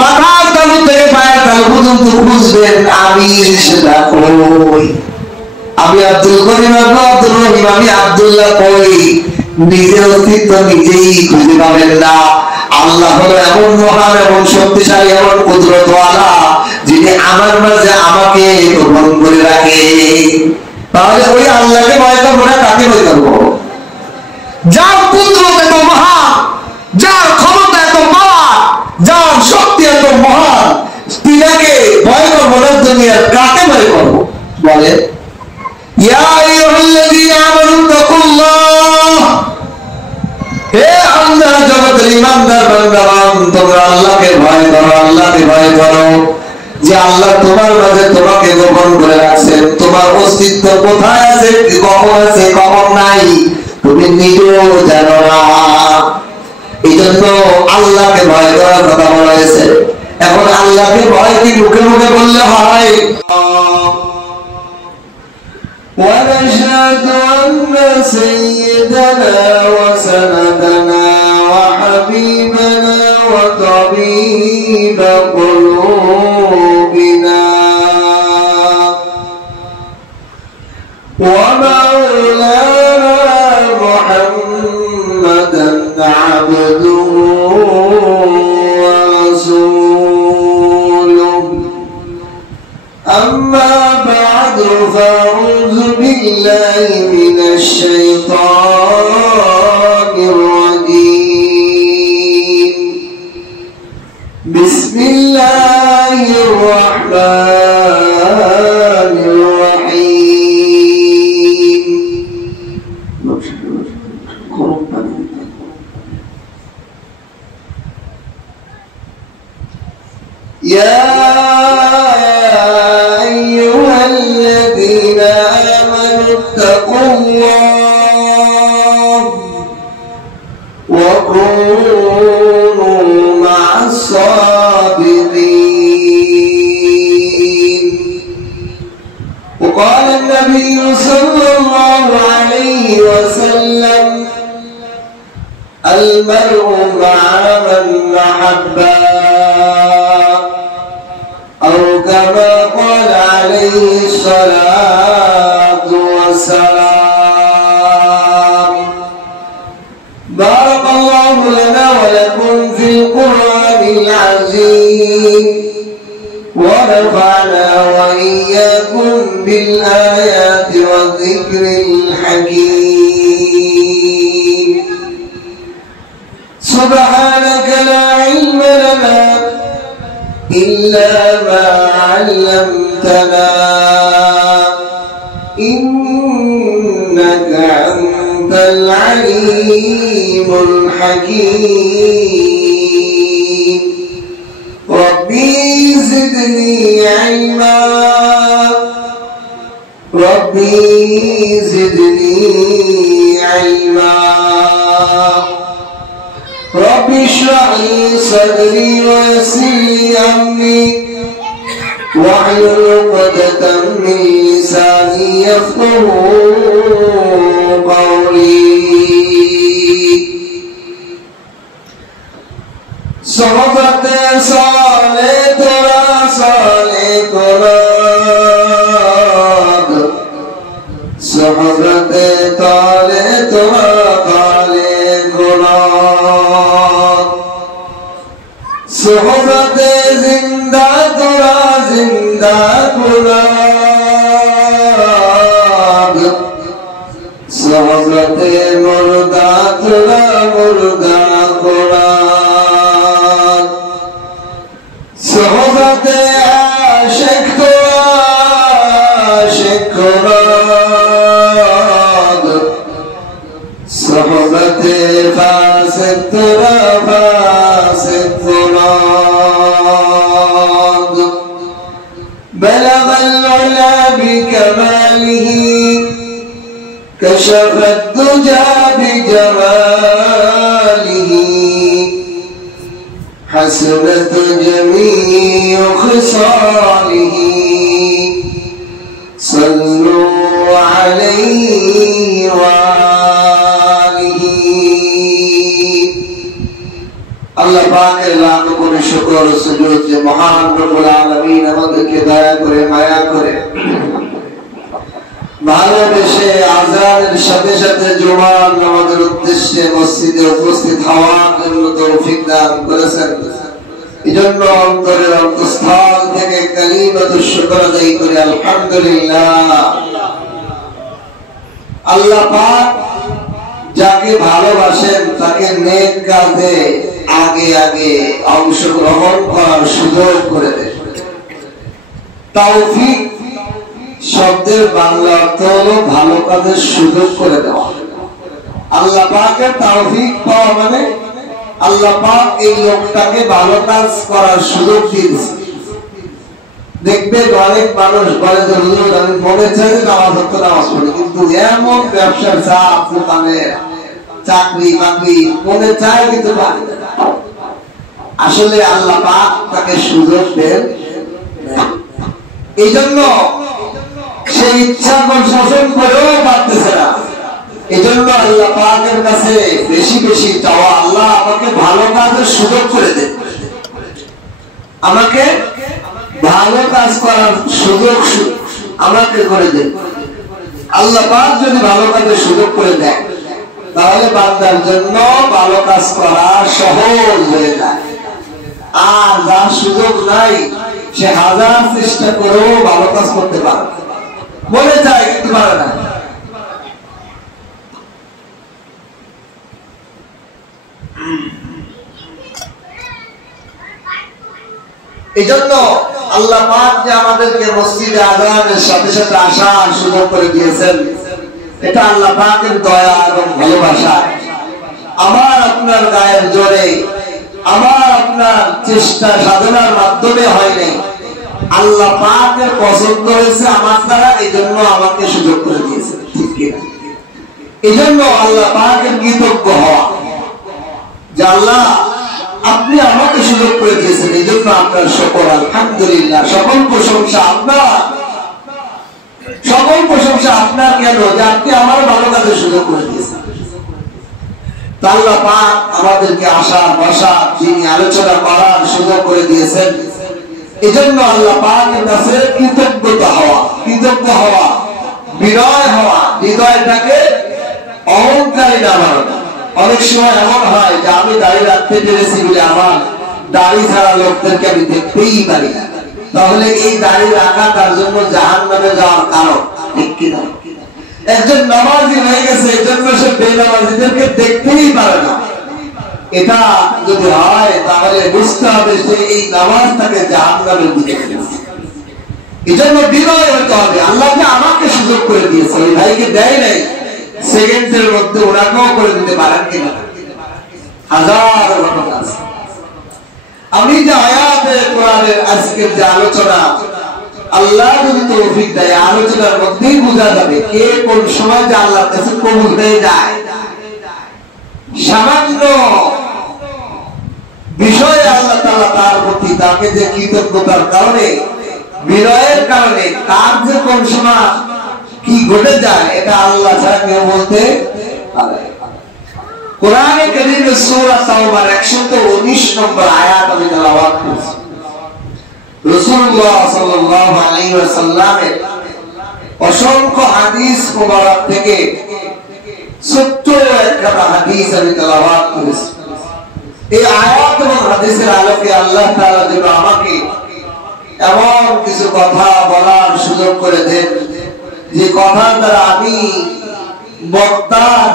মাথার তালু থেকে পায়ের তালু পর্যন্ত বুঝবেন আমি সেটা কই। আমি আব্দুল করিম আব্দুর রহিম, আমি আব্দুল্লাহ কই। নিজের অস্তিত্ব নিজেই খুঁজে পাবেন না। আল্লাহ হলো এমন মহান, এমন শক্তিশালী, এমন কুদরতওয়ালা, যিনি আমার মাঝে আমাকে গ্রহণ করে রাখে। তাহলে ওই আল্লাহকে ভয় করবো না, কাকে ভয় করবো? যার কুদরত এত মহান, যার ক্ষমতা এত মহান, যার শক্তি এত মহান, তিনাকে ভয় করবো না, দুনিয়ার কাকে ভয় করবো? বলে ইয়া আইয়ুহাল্লাযীনা আমানু তাকুল্লাহ, হে আল্লাহ জগতের ঈমানদার বান্দাগণ, তোমরা আল্লাহকে ভয় করো, আল্লাহকে ভয় করো। যে আল্লাহ তোমার মাঝে তোমাকে গোপন করে রাখছেন, তোমার অস্তিত্ব কোথায় আছে, কখন আছে, কখন নাই, তুমি নিজেও জানো না। এই জন্য আল্লাহকে ভয় করার কথা বলা হয়েছে। এখন আল্লাহকে ভয় কি মুখে মুখে বললে হয়? ونشهد أن سيدنا وسندنا وحبيبنا وطبيب قلوبنا ومولانا محمدا عبده ورسوله. أما بعد فأعوذ بالله من الشيطان الرجيم. بسم الله الرحمن الرحيم. يا أيها الذين آمنوا اتقوا الله وكونوا مع الصادقين. وقال النبي صلى الله عليه وسلم المرء مع من أحبه، أو كما قال عليه الصلاة والسلام. بارك الله لنا ولكم في القرآن العظيم، ونفعنا وإياكم بالآيات والذكر الحكيم. سبحانك لا علم لنا إلا ما علمتنا إنك أنت العليم الحكيم. ربي زدني علما، ربي زدني علما. رب اشرح لي صدري ويسر لي امري واحلل عقدة من لساني يفقهوا قولي. صحبت صالح ترى صالح قراد، صحبت طالع ترى طالع قراد، صحبت زندہ ترى زندہ قراد، صحبت مردہ ترى مردہ قراد، صحبت عاشق ترى عاشق قراد، صحبت فاسد ترى فاسد قراد. بلغ العلا بكماله كشف الدجى بجماله حسنت جميع خصاله صلوا عليه وآله. আল্লাহ পাকের লাখ কোটি শুকর সুজুদ যে মহান রব্বুল আলামিন আমাদেরকে দয়া করে মায়া করে ভালোবেসে আযানের সাথে সাথে জুমার নামাজের উদ্দেশ্যে মসজিদে উপস্থিত হওয়ার জন্য তৌফিক দান করেছেন। এজন্য অন্তরের অন্তঃস্থল থেকে কালিমাতুশ শুকর আদায় করে আলহামদুলিল্লাহ। আল্লাহ পাক যাকে ভালোবাসেন তাকে নেক কাজে আগে আগে অংশগ্রহণ করার সুযোগ করে দেন। তৌফিক শব্দের বাংলা অর্থ হলো ভালো কাজের সুযোগ করে দেওয়া। আল্লাহ পাকের তৌফিক পাওয়া মানে আল্লাহ পাক এই লোকটাকে ভালো কাজ করার সুযোগ দিয়েছে। দেখবে অনেক মানুষ বলে যে হুজুর আমি মনে চাই নামাজ পড়তে নামাজ পড়ি, কিন্তু এমন ব্যবসার চাপ দোকানে চাকরি বাকরি মনে চায় কিন্তু পারে না। আসলে আল্লাহ পাক তাকে সুযোগ দেন, এই জন্য সে ইচ্ছা শাসন করেও পারতেছে না। এই জন্য আল্লাহ পাকের কাছে বেশি বেশি চাওয়া, আল্লাহ আমাকে ভালো কাজের সুযোগ করে দেন, আমাকে ভালো কাজ করার সুযোগ আমাকে করে দেন। আল্লাহ পাক যদি ভালো কাজের সুযোগ করে দেয় তাহলে বান্দার জন্য ভালো কাজ করা সহজ হয়ে যায়। আর যার সুযোগ নাই সে হাজার চেষ্টা করেও ভালো কাজ করতে পারে, বলে যায় কিন্তু পারে না। এই জন্য আল্লাহ পাক যে আমাদেরকে মসজিদে আযানের সাথে সাথে আসার সুযোগ করে দিয়েছেন, এটা আল্লাহ পাকের দয়া এবং ভালোবাসা। আমার আপনার গায়ের জোরে, আমার আপনার চেষ্টা সাধনার মাধ্যমে হয়নি, আল্লাহ পাকের পছন্দ হয়েছে আমার দ্বারা, এই জন্য আমাকে সুযোগ করে দিয়েছে, ঠিক কিনা? এই জন্য আল্লাহ পাকের কৃতজ্ঞ হওয়া যে আল্লাহ আপনি আমাকে সুযোগ করে দিয়েছেন, এই জন্য আপনার শুকর আলহামদুলিল্লাহ। সকল প্রশংসা আপনার, সকল প্রশংসা আপনার। কেন? যে আপনি আমার ভালো কাজের সুযোগ করে দিয়েছেন। আল্লাহ পাক আমাদেরকে আসা বসা যিনি আলোচনা করার সুযোগ করে দিয়েছেন, এই জন্য আল্লাহ পাকের কাছে কৃতজ্ঞতা হওয়া, কৃতজ্ঞ হওয়া, বিনয় হওয়া, হৃদয়টাকে অহংকারী না বানানো। অনেক সময় এমন হয় যে আমি দাঁড়িয়ে রাখতে পেরেছি বলে আমার দাড়ি ছাড়া লোকদেরকে আমি দেখতেই পারি না, তাহলে এই দাড়ি রাখা তার জন্য জাহান্নামে যাওয়ার কারণ, ঠিক কিনা? একজন নামাজি হয়ে গেছে এই জন্য সে বেনামাজিদেরকে দেখতেই পারে না। এটা যদি হয় তাহলে বুঝতে হবে যে এই নামাজ তাকে জাহান্নামের দিকে ফেলেছে। এই জন্য বিনয় হতে হবে। আল্লাহ আমাকে সুযোগ করে দিয়েছে, ওই ভাইকে দেয় নাই, সেকেন্ডের মধ্যে ওনাকেও করে দিতে পারেন কিনা? হাজার ঘটনা আছে। আমি যে আয়াতে কোরআনের আজকের যে আলোচনা, আল্লাহ যদি তৌফিক দেয় আলোচনার মধ্যেই বোঝা যাবে কে কোন সময় যে আল্লাহর কাছে কবুল হয়ে যায়। সামান্য বিষয়ে আল্লাহ তাআলা তার প্রতি তাকে যে কৃতজ্ঞতার কারণে, বিনয়ের কারণে তার যে কোন সময় কি ঘটে যায় এটা আল্লাহ ছাড়া কেউ বলতে পারে। কোরআনে কারীমের সূরা তাওবার 119 নম্বর আয়াত আমি তেলাওয়াত করছি। রাসূলুল্লাহ সাল্লাল্লাহু আলাইহি ওয়াসাল্লামের অসংখ্য হাদিস মুবারক থেকে ছোট্ট একটা হাদিস আমি তেলাওয়াত করেছি। এই আয়াত এবং হাদিসের আলোকে আল্লাহ তাআলা যেন আমাকে এমন কিছু কথা বলার সুযোগ করে দেন যে কথা দ্বারা আমি বক্তার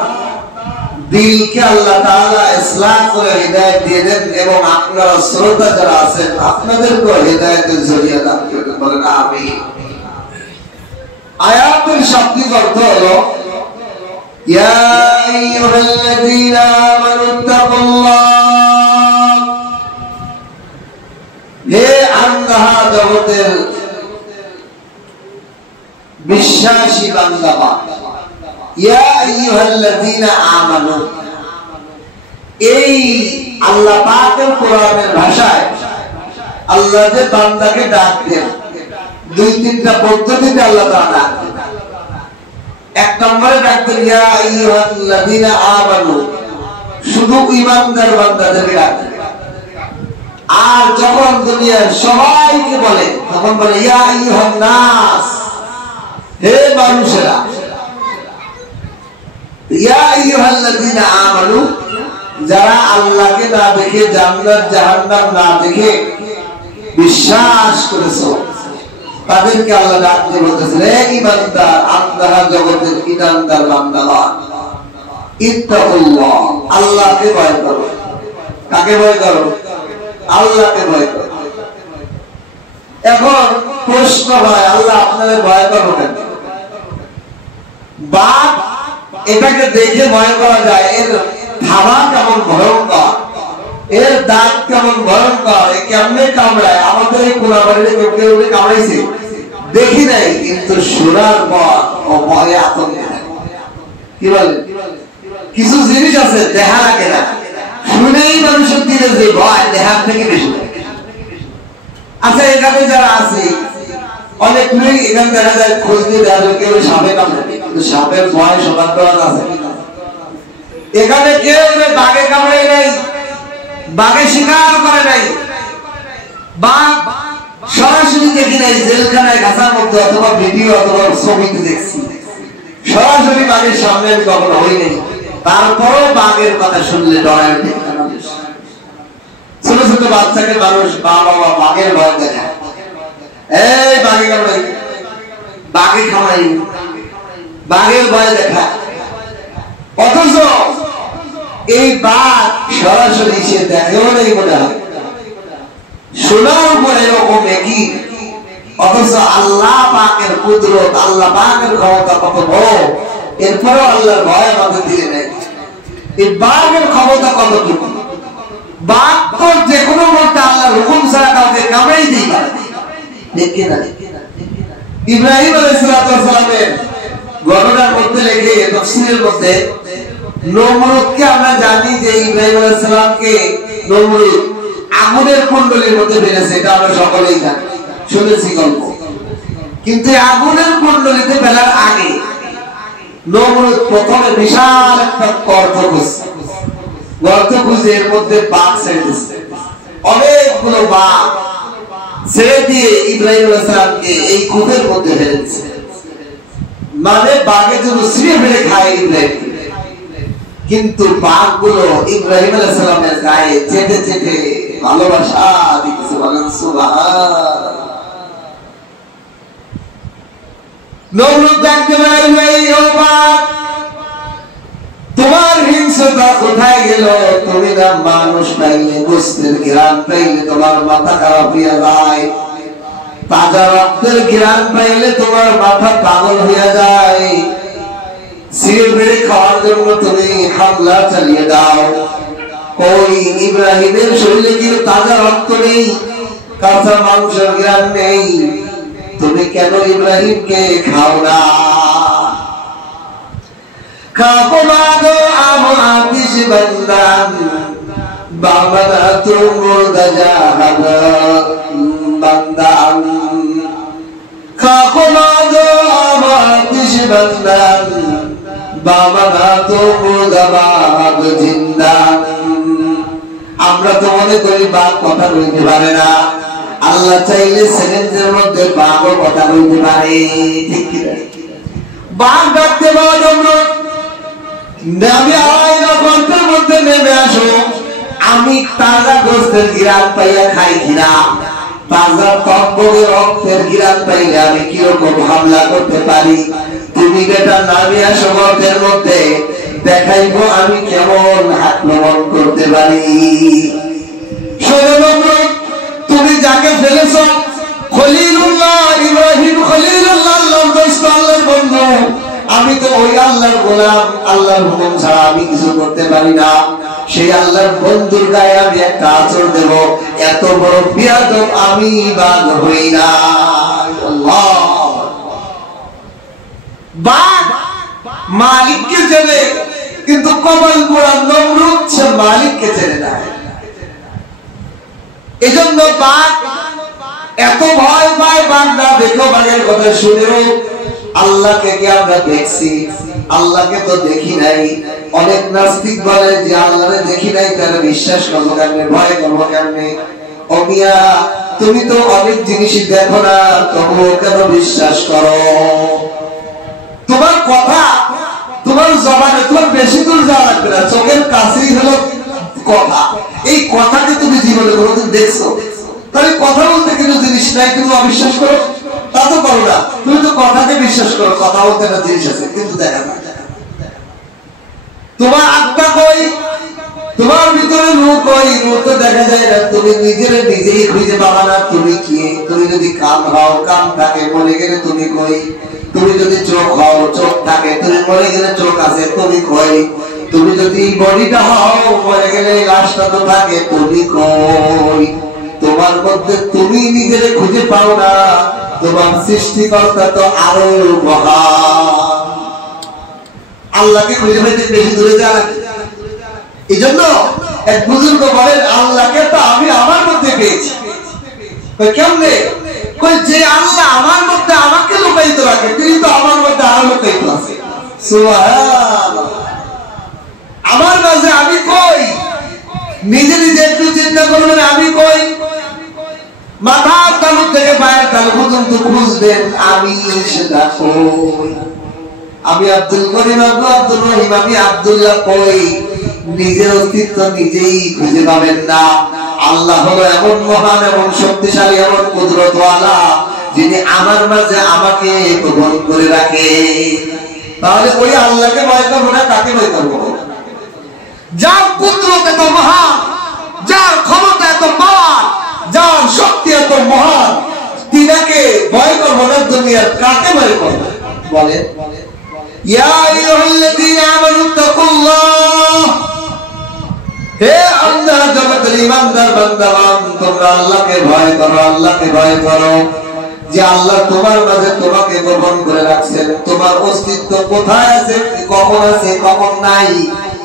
দিলকে আল্লাহ তাআলা ইসলাম করে হিদায়াত দিয়ে দেন এবং আপনারা শ্রোতা যারা আছেন আপনাদেরকে হিদায়াতের জরিয়া দান করবেন, বলেন আমিন। আয়াতের শাব্দিক অর্থ হলো ইয়া আইয়ুহাল্লাযীনা আমানুত্তাকুল্লাহ, হে আল্লাহ জগতের বিশ্বাসী বান্দারা, ইয়া আইয়ুহাল্লাযীনা আমানু, এই আল্লাহ পাকের কোরআনের ভাষায় আল্লাহ যে বান্দাকে ডাক দেন দুই তিনটা পদ্ধতিতে আল্লাহ তাআলা ডাক দেন। এক নম্বরে ডাক দেন ইয়া আইয়ুহাল্লাযীনা আমানু, শুধু ঈমানদার বান্দাদেরকে ডাক দেন। আর যখন দুনিয়ার সবাইকে বলে তখন বলে ইয়া আইয়ুহান নাস, হে মানুষেরা, ইয়া আইয়ুহাল্লাযীনা আমানু, যারা আল্লাহকে না দেখে জান্নাত জাহান্নাম না দেখে বিশ্বাস করেছো, তাদেরকে আল্লাহ ডাক দিয়ে বলতেছেন, হে ঈমানদার, আল্লাহ জগতের ঈমানদার বান্দারা, ইত্তাকুল্লাহ, আল্লাহকে ভয় করো। কাকে ভয় করো? আল্লাহকে ভয় করো। এখন প্রশ্ন হয়, আল্লাহ আপনাদের ভয় করো কেন? বাঘ, এটাকে দেখে ভয় করা যায়, এর থাবা কেমন ভয়ঙ্কর, এর দাঁত কেমন ভয়ঙ্কর, এ কেমনে কামড়ায়। আমাদের এই কোলাবাড়িতে কেউ কামড়াইছে দেখি নাই, কিন্তু শোনার পর ও ভয়ে আতঙ্কে কি বলে, কিছু জিনিস আছে দেখা লাগে না, শুনেই মানুষের দিলে যে ভয় দেখার থেকে বেশি। আচ্ছা, এখানে যারা আছে অনেক লোক এখানে দেখা যায় খোঁজ দিয়ে দেখা যায় কেউ সাপে কামড়ে, কিন্তু সাপের ভয় সবার দেওয়া আছে। এখানে কেউ বাঘে কামড়ে নাই, বাঘে শিকার করে নাই, বাঘ সরাসরি দেখি নাই, জেলখানায় গাছার মধ্যে অথবা ভিডিও অথবা ছবিতে দেখছি, সরাসরি বাঘের সামনে আমি কখনো হই নাই। তারপরও বাঘের কথা শুনলে ডরায় ওঠে। ছোট ছোট বাচ্চাকে মানুষ বাবা বাঘের ভয় দেখায়, এই বাঘে কামড়াই, বাঘে খামাই, বাঘের ভয় দেখায়। অথচ এই বাঘ সরাসরি সে দেখেও নেই মনে হয়, শোনার উপর এরকম একই। অথচ আল্লাহ পাকের কুদরত, আল্লাহ পাকের ক্ষমতা কত বড়, এরপরেও আল্লাহর ভয় আমাদের দিলে নেই। এই বাঘের ক্ষমতা কতটুকু? বাঘ তো যে কোনো মুহূর্তে আল্লাহর হুকুম ছাড়া কাউকে কামড়াই দিই পারে, দেখি না? ইব্রাহিম আলাইহিস সালামের ঘটনার মধ্যে লেখে তাফসীরের মধ্যে, নমরুদকে আমরা জানি যে ইব্রাহিম আলাইহিস সালামকে নমরুদ আগুনের কুণ্ডলীর মধ্যে ফেলেছে, এটা আমরা সকলেই জানি, শুনেছি গল্প। কিন্তু আগুনের কুণ্ডলীতে ফেলার আগে নমরুদ প্রথমে বিশাল একটা গর্ত খুঁজছে, গর্ত খুঁজে এর মধ্যে বাঘ ছেড়ে দিচ্ছে, অনেকগুলো বাঘ ছেড়ে দিয়ে ইব্রাহিম আলাইহিস সালামকে এই কূপের মধ্যে ফেলে দিচ্ছে। মানে বাঘে যেন ছিঁড়ে ফেলে খায় ইব্রাহিম, কিন্তু বাঘগুলো ইব্রাহিম আলাইহিস সালামের গায়ে চেটে চেটে ভালোবাসা দিতেছে। বলেন সুবহানাল্লাহ। নমরুদ দেখতে পাই, ও বাঘ, তোমার হিংস্রতা কোথায় গেল? তুমি না মানুষ পাইলে, গোস্তের ঘ্রাণ পাইলে তোমার মাথা খারাপ হইয়া যায়, তাজা রক্তের ঘ্রাণ পাইলে তোমার মাথা পাগল হইয়া যায়, ছিঁড়ে ফিরে খাওয়ার জন্য তুমি হামলা চালিয়ে দাও। ওই ইব্রাহিমের শরীরে কি তাজা রক্ত নেই, কাঁচা মাংসের ঘ্রাণ নেই? তুমি কেন ইব্রাহিমকে খাও না? খাকোবাদো আমাতিস বান্দান বাবাদা তুমুর দাজাহাদ বান্দান, খাকোবাদো আমাতিস বান্দান বাবাদা তুমুর দাজাহাদ জিন্দান। আমরা তো মনে করি বাঘ কথা বলতে পারে না, আল্লাহ চাইলে সেকেন্ডের মধ্যে বাঘও কথা বলতে পারে, ঠিক কি না? বাঘ ডাকতে পাওয়া জন্য নবী আয়না গর্তের মধ্যে নেমে আসো, আমি তাজা গোস্তের ঘ্রাণ পাইয়া খাই কিনা, তাজা টকবগে রক্তের ঘ্রাণ পাইলে আমি কিরকম হামলা করতে পারি? তুমি বেটা নামে আসো গর্তের মধ্যে, দেখাইবো আমি কেমন আক্রমণ করতে পারি। তুমি যাকে ফেলেছ খলিলুল্লাহ ইব্রাহিম, খলিলুল্লাহ আল্লাহর দোস্ত, আল্লাহর বন্ধু, আমি তো ওই আল্লাহর গোলাম, আল্লাহর হুকুম ছাড়া আমি কিছু করতে পারি না। সেই আল্লাহর বন্ধুর গায়ে আমি একটা আঁচড় দেব, এত বড় বিয়াদব আমি বাঘ হই না। আল্লাহ, বাঘ মালিককে চেনে, কিন্তু কপাল পোড়া নমরুদ সে মালিককে চেনে না। এজন্য বাঘ এত ভয় পায়, বাঘ না দেখো, বাঘের কথা শুনেও আল্লাহকে কি আমরা দেখছি? আল্লাহকে তো দেখি নাই। অনেক নাস্তিক বলে যে আল্লাহরে দেখি নাই, তারা বিশ্বাস করবো কেমনে, ভয় করবো কেমনে? ও মিয়া তুমি তো অনেক জিনিসই দেখো না, তবুও কেন বিশ্বাস করো? তোমার কথা, তোমার জবানে, তোমার বেশি দূর যাওয়া লাগবে না, চোখের কাছেই হলো কথা। এই কথাকে তুমি জীবনে কোনোদিন দেখছো? তাহলে কথা বলতে কিছু জিনিস নাই, তুমি অবিশ্বাস করো? তা তো করো না, তুমি তো কথাকে বিশ্বাস করো। কথা বলতে একটা জিনিস আছে, কিন্তু দেখা না। তোমার আত্মা কই? তোমার ভিতরে রূহ কই? রূহ তো দেখা যায় না, তুমি নিজের নিজেই খুঁজে পাবা না তুমি কি। তুমি যদি কান হও, কান থাকে, মরে গেলে তুমি কই? তুমি যদি চোখ হও, চোখ থাকে, তুমি মরে গেলে চোখ আছে, তুমি কই? তুমি যদি বডিটা হও, মরে গেলে লাশটা তো থাকে, তুমি কই? তোমার মধ্যে তুমি নিজের খুঁজে পাও না, তোমার সৃষ্টিকর্তা তো আরো মহান। আল্লাহকে খুঁজে পেতে বেশি দূরে যাওয়া লাগে। এই জন্য এক বুজুর্গ বলেন, আল্লাহকে তো আমি আমার মধ্যে পেয়েছি। কেমনে? যে আল্লাহ আমার মধ্যে আমাকে লুকায়িত রাখে, তিনি তো আমার মধ্যে আরো লুকায়িত আছে। সুবহানাল্লাহ। আমার মাঝে আমি কই? নিজে নিজে একটু চিন্তা করবেন, আমি কই? মাথার তালু থেকে পায়ের তালু পর্যন্ত খুঁজবেন, আমি সেটা কই? আমি আব্দুল করিম, আব্দুর রহিম, আমি আব্দুল্লাহ কই? নিজের অস্তিত্ব নিজেই খুঁজে পাবেন না। আল্লাহ হলো এমন মহান, এমন শক্তিশালী, এমন কুদরতওয়ালা, যিনি আমার মাঝে আমাকে গোপন করে রাখে। তাহলে ওই আল্লাহকে ভয় করবো না, কাকে ভয় করবো? যার কুদরত এত মহান, যার ক্ষমতা এত মহান, যার শক্তি এত মহান, তিনাকে ভয় করবো না, দুনিয়ার কাকে ভয় করবো? বলে ইয়া আইয়ুহাল্লাযীনা আমানু তাকুল্লাহ, হে আল্লাহ জগতের ঈমানদার বান্দাগণ, তোমরা আল্লাহকে ভয় করো, আল্লাহকে ভয় করো। যে আল্লাহ তোমার মাঝে তোমাকে গোপন করে রাখছেন, তোমার অস্তিত্ব কোথায় আছে, কখন আছে, কখন নাই,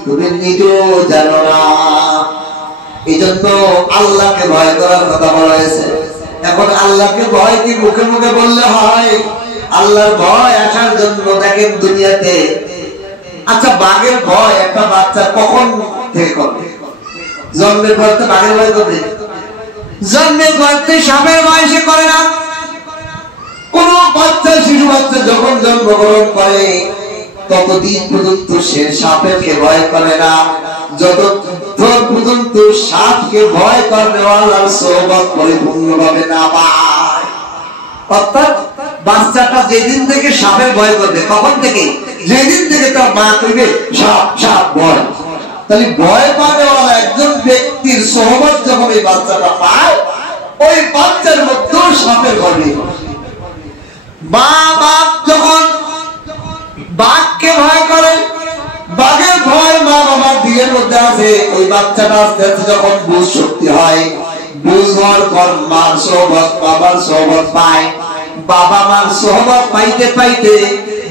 তুমি নিজেও জানো না। এই জন্য আল্লাহকে ভয় করার কথা বলা হয়েছে। এখন আল্লাহকে ভয় কি মুখে মুখে বললে হয়? আল্লাহর ভয় আসার জন্য দেখেন দুনিয়াতে, আচ্ছা বাঘের ভয় একটা বাচ্চা কখন থেকে করবে? জন্মের পর তো বাঘের ভয় করবে? জন্মের পর সাপের ভয় সে করে না। কোন বাচ্চা, শিশু বাচ্চা যখন জন্মগ্রহণ করে ততদিন পর্যন্ত সে সাপেরকে ভয় করে না, যতক্ষণ পর্যন্ত সাপকে ভয় করেওয়ালার সোহবত পরিপূর্ণভাবে না পায়। অর্থাৎ বাচ্চাটা যেদিন থেকে সাপের ভয় করবে, কখন থেকে? যেদিন থেকে তার মা করবে সাপ সাপ ভয়। তাহলে ভয় পাওয়ালা একজন ব্যক্তির সোহবত যখন এই বাচ্চাটা পায়, ওই বাচ্চার মধ্যে সাপের ভয় নেই। মা বাপ যখন বাঘকে ভয় করে, বাঘের ভয় মা বাবার দিলের মধ্যে আছে, ওই বাচ্চাটা আস্তে আস্তে যখন বুঝ শক্তি হয়, বুঝ হওয়ার পর মার সোহবত, বাবার সোহবত পায়। বাবা মার সোহবত পাইতে পাইতে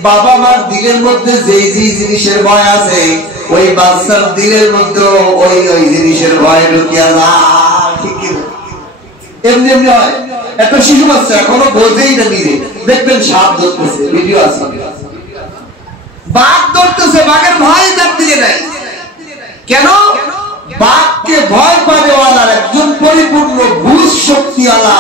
বাবা মার দিলের মধ্যে যে জিনিসের ভয় আছে, ওই বাচ্চার দিলের মধ্যে ওই ওই জিনিসের ভয় ঢুকিয়া যায়। ঠিক কি? এমনি এমনি হয়। একটা শিশু বাচ্চা এখনো বোঝেই না নিজে, দেখবেন সাপ ধরতেছে, ভিডিও আছে, বাঘ ধরতেছে, বাঘের ভয় তার দিকে নাই। কেন? বাঘকে ভয় পাওয়ালার একজন পরিপূর্ণ বুঝ শক্তিওয়ালা,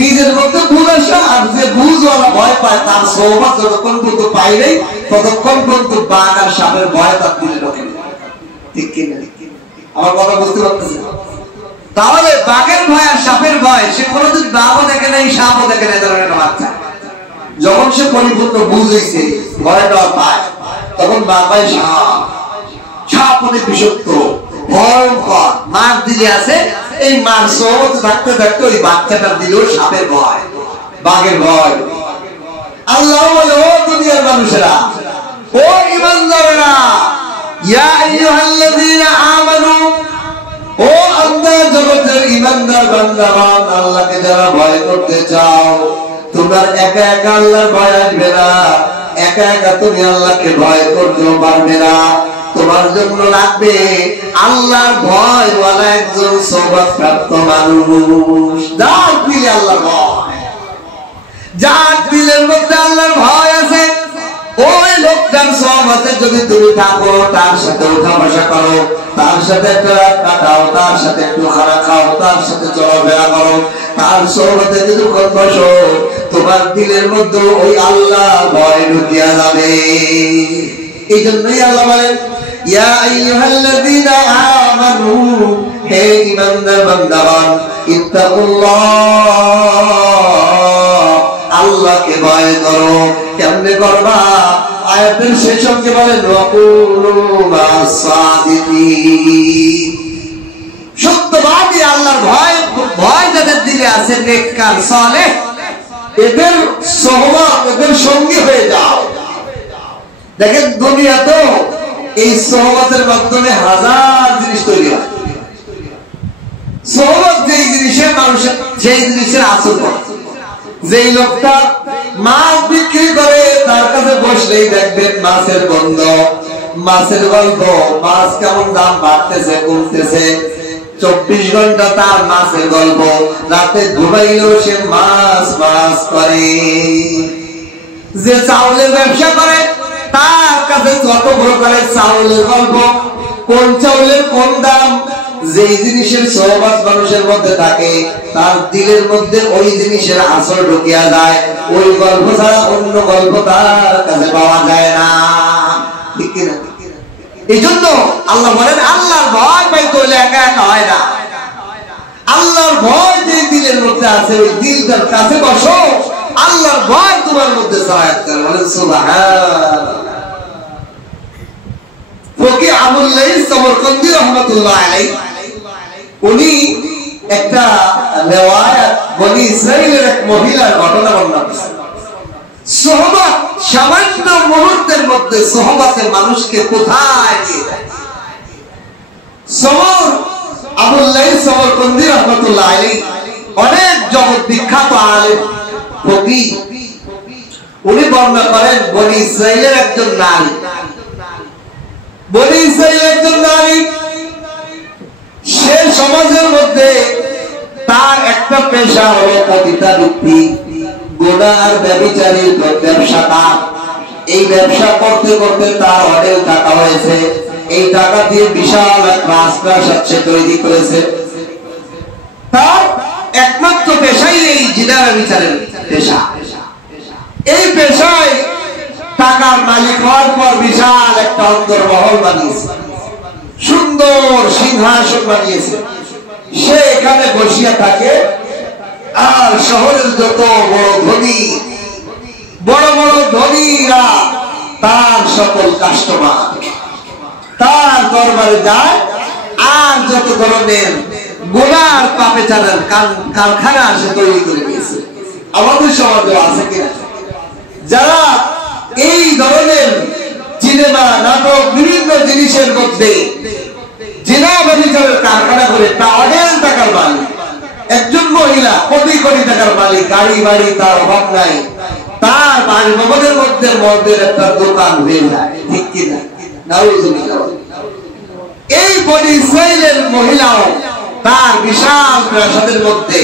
নিজের মধ্যে বুঝ আসা, আর যে বুঝওয়ালা ভয় পায় তার সোহবত যতক্ষণ পর্যন্ত পাই নাই, ততক্ষণ পর্যন্ত বাঘ আর সাপের ভয় তার দিলে ঢোকে না। ঠিক কিনা? আমার কথা বুঝতে পারতেছে? তাহলে বাঘের ভয় আর সাপের ভয়, সে কোনোদিন বাঘও দেখে নাই, সাপও দেখে নাই। ধরনের বাচ্চা যখন সে পরিপূর্ণ বুঝ হয়েছে, ভয়টা পায়, তখন বাঘ পায় সাপ। সাপ অনেক বিষাক্ত, ভয়ঙ্কর, মার দিলে আছে, এই মার সোহবত থাকতে থাকতে ওই বাচ্চাটার দিলেও সাপের ভয়, বাঘের ভয়। আল্লাহ বলে, ও দুনিয়ার মানুষেরা, ও ঈমানদারেরা, ইয়া আইয়ুহাল্লাযীনা আমানু, ও আল্লাহ জগতের ঈমানদার বান্দাগণ, আল্লাহকে যারা ভয় করতে চাও, তোমার একা একা আল্লাহর ভয় আসবে না, একা একা তুমি আল্লাহকে ভয় করতেও পারবে না। তোমার জন্য লাগবে আল্লাহর ভয়ওয়ালা একজন সোহবত প্রাপ্ত মানুষ, যার দিলে আল্লাহর ভয়, যার দিলের মধ্যে আল্লাহর ভয় আছে, ওই লোক লোকটার সহবতে যদি তুমি থাকো, তার সাথে উঠা বসা করো, তার সাথে একটা রাত কাটাও, তার সাথে একটু খানা খাও, তার সাথে চলাফেরা করো, তার সহবতে যতক্ষণ বসো, তোমার দিলের মধ্যে ওই আল্লাহ ভয় ঢুকিয়া যাবে। এই জন্যই আল্লাহ বলেন, ইয়া আইয়ুহাল্লাযীনা আমানু, হে ঈমানদার বান্দাগণ, ইত্তাকুল্লাহ, আল্লাহকে ভয় করো। কেমনে করবা? আয়াতের শেষ অংশে বলেন, ওয়াকুলু মাস-সাদিকিন, সত্যবাদী, আল্লাহর ভয় যাদের দিলে আছে, নেককার সালেহ, এদের সহবত, এদের সঙ্গী হয়ে যাও। দেখেন দুনিয়া তো এই সহবতের মাধ্যমে হাজার জিনিস তৈরি হয়। সহবত যেই জিনিসের মানুষের সেই জিনিসের আসল করে। যেই লোকটা মাছ বিক্রি করে, তার কাছে বসলেই দেখবেন মাছের গন্ধ, মাছের গল্প, মাছ কেমন দাম বাড়তেছে কমতেছে, 24 ঘন্টা তার মাছের গল্প, রাতে ঘুমাইলেও সে মাছ মাছ করে। যে চাউলের ব্যবসা করে, তার কাছে যত বড় করে চাউলের গল্প, কোন চাউলের কোন দাম। যেই জিনিসের সহবাস মানুষের মধ্যে থাকে, তার দিলের মধ্যে ওই জিনিসের আসর ঢুকিয়া যায়। ওই গল্প ছাড়া অন্য গল্প তার কাছে পাওয়া যায় না, ঠিক কিনা? এই জন্য আল্লাহ বলেন, আল্লাহর ভয় পাইতে হলে একা একা হয় না। আল্লাহর ভয় যে দিলের মধ্যে আছে, ওই দিলটার কাছে বসো, আল্লাহর ভয় তোমার মধ্যে সহায়তা করে। বলেন সুবহানাল্লাহ। ফকিহ আবুল লাইস সমরকন্দি রাহমাতুল্লাহ আলাইহি, উনি একটা রিওয়ায়াত বনি ইসরাইলের এক মহিলার ঘটনা বর্ণনা করেছেন। সহবত সামান্য মুহূর্তের মধ্যে সহবতে মানুষকে কোথায় নিয়ে যায়। আবুল লাইস সমরকন্দি রাহমাতুল্লাহ আলাইহি অনেক জগৎ বিখ্যাত আলেম, ফকিহ। উনি বর্ণনা করেন, বনি ইসরাইলের একজন নারী, বনি ইসরাইলের একজন নারী, সে সমাজের মধ্যে তার একটা পেশা হলো পতিতাবৃত্তি, গুনাহ আর ব্যভিচারীর ব্যবসাটা। এই ব্যবসা করতে করতে তার অনেক টাকা হয়েছে। এই টাকা দিয়ে বিশাল এক রাজপ্রাসাদ সে তৈরি করেছে। তার একমাত্র পেশাই এই জিনা ব্যভিচারের পেশা। এই পেশায় টাকার মালিক হওয়ার পর বিশাল একটা অন্তর্মহল বানিয়েছে, সুন্দর সিংহাসন বানিয়েছে। সে এখানে বসিয়া থাকে, আর শহরের যত বড় ধনী, বড় বড় ধনীরা তার সকল কাস্টমার তার দরবারে যায়। আর যত ধরনের গোলার পাপেচারের কারখানা সে তৈরি করে দিয়েছে। আমাদের সমাজে আছে কিনা যারা এই ধরনের সিনেমা, নাটক, বিভিন্ন জিনিসের মধ্যে জিনা ব্যভিচারের কারখানা করে তা অনেক টাকার মালিক। একজন মহিলা কোটি কোটি টাকার মালিক, গাড়ি বাড়ি তার অভাব নাই, তার বাড়ি ভবনের মধ্যে মদের একটা দোকান হয়ে যায়, ঠিক কিনা? এই বনি ইসরাইলের মহিলাও তার বিশাল প্রাসাদের মধ্যে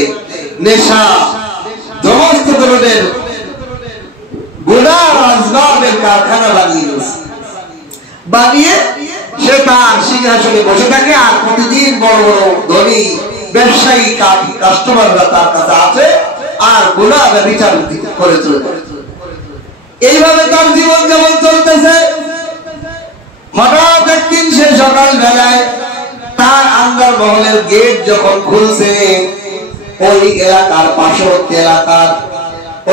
নেশা, সমস্ত ধরনের গুনাহ আসবাবের কারখানা বানিয়ে সে তার সিংহাসনে বসে থাকে। আর প্রতিদিন বড় বড় ধনী ব্যবসায়ী কাস্টমাররা তার কাছে আছে, আর গুনাহ ব্যভিচার করে চলে। এইভাবে তার জীবন যেমন চলতেছে, হঠাৎ একদিন সে সকাল বেলায় তার আন্দার মহলের গেট যখন খুলছে, ওই এলাকার পার্শ্ববর্তী এলাকার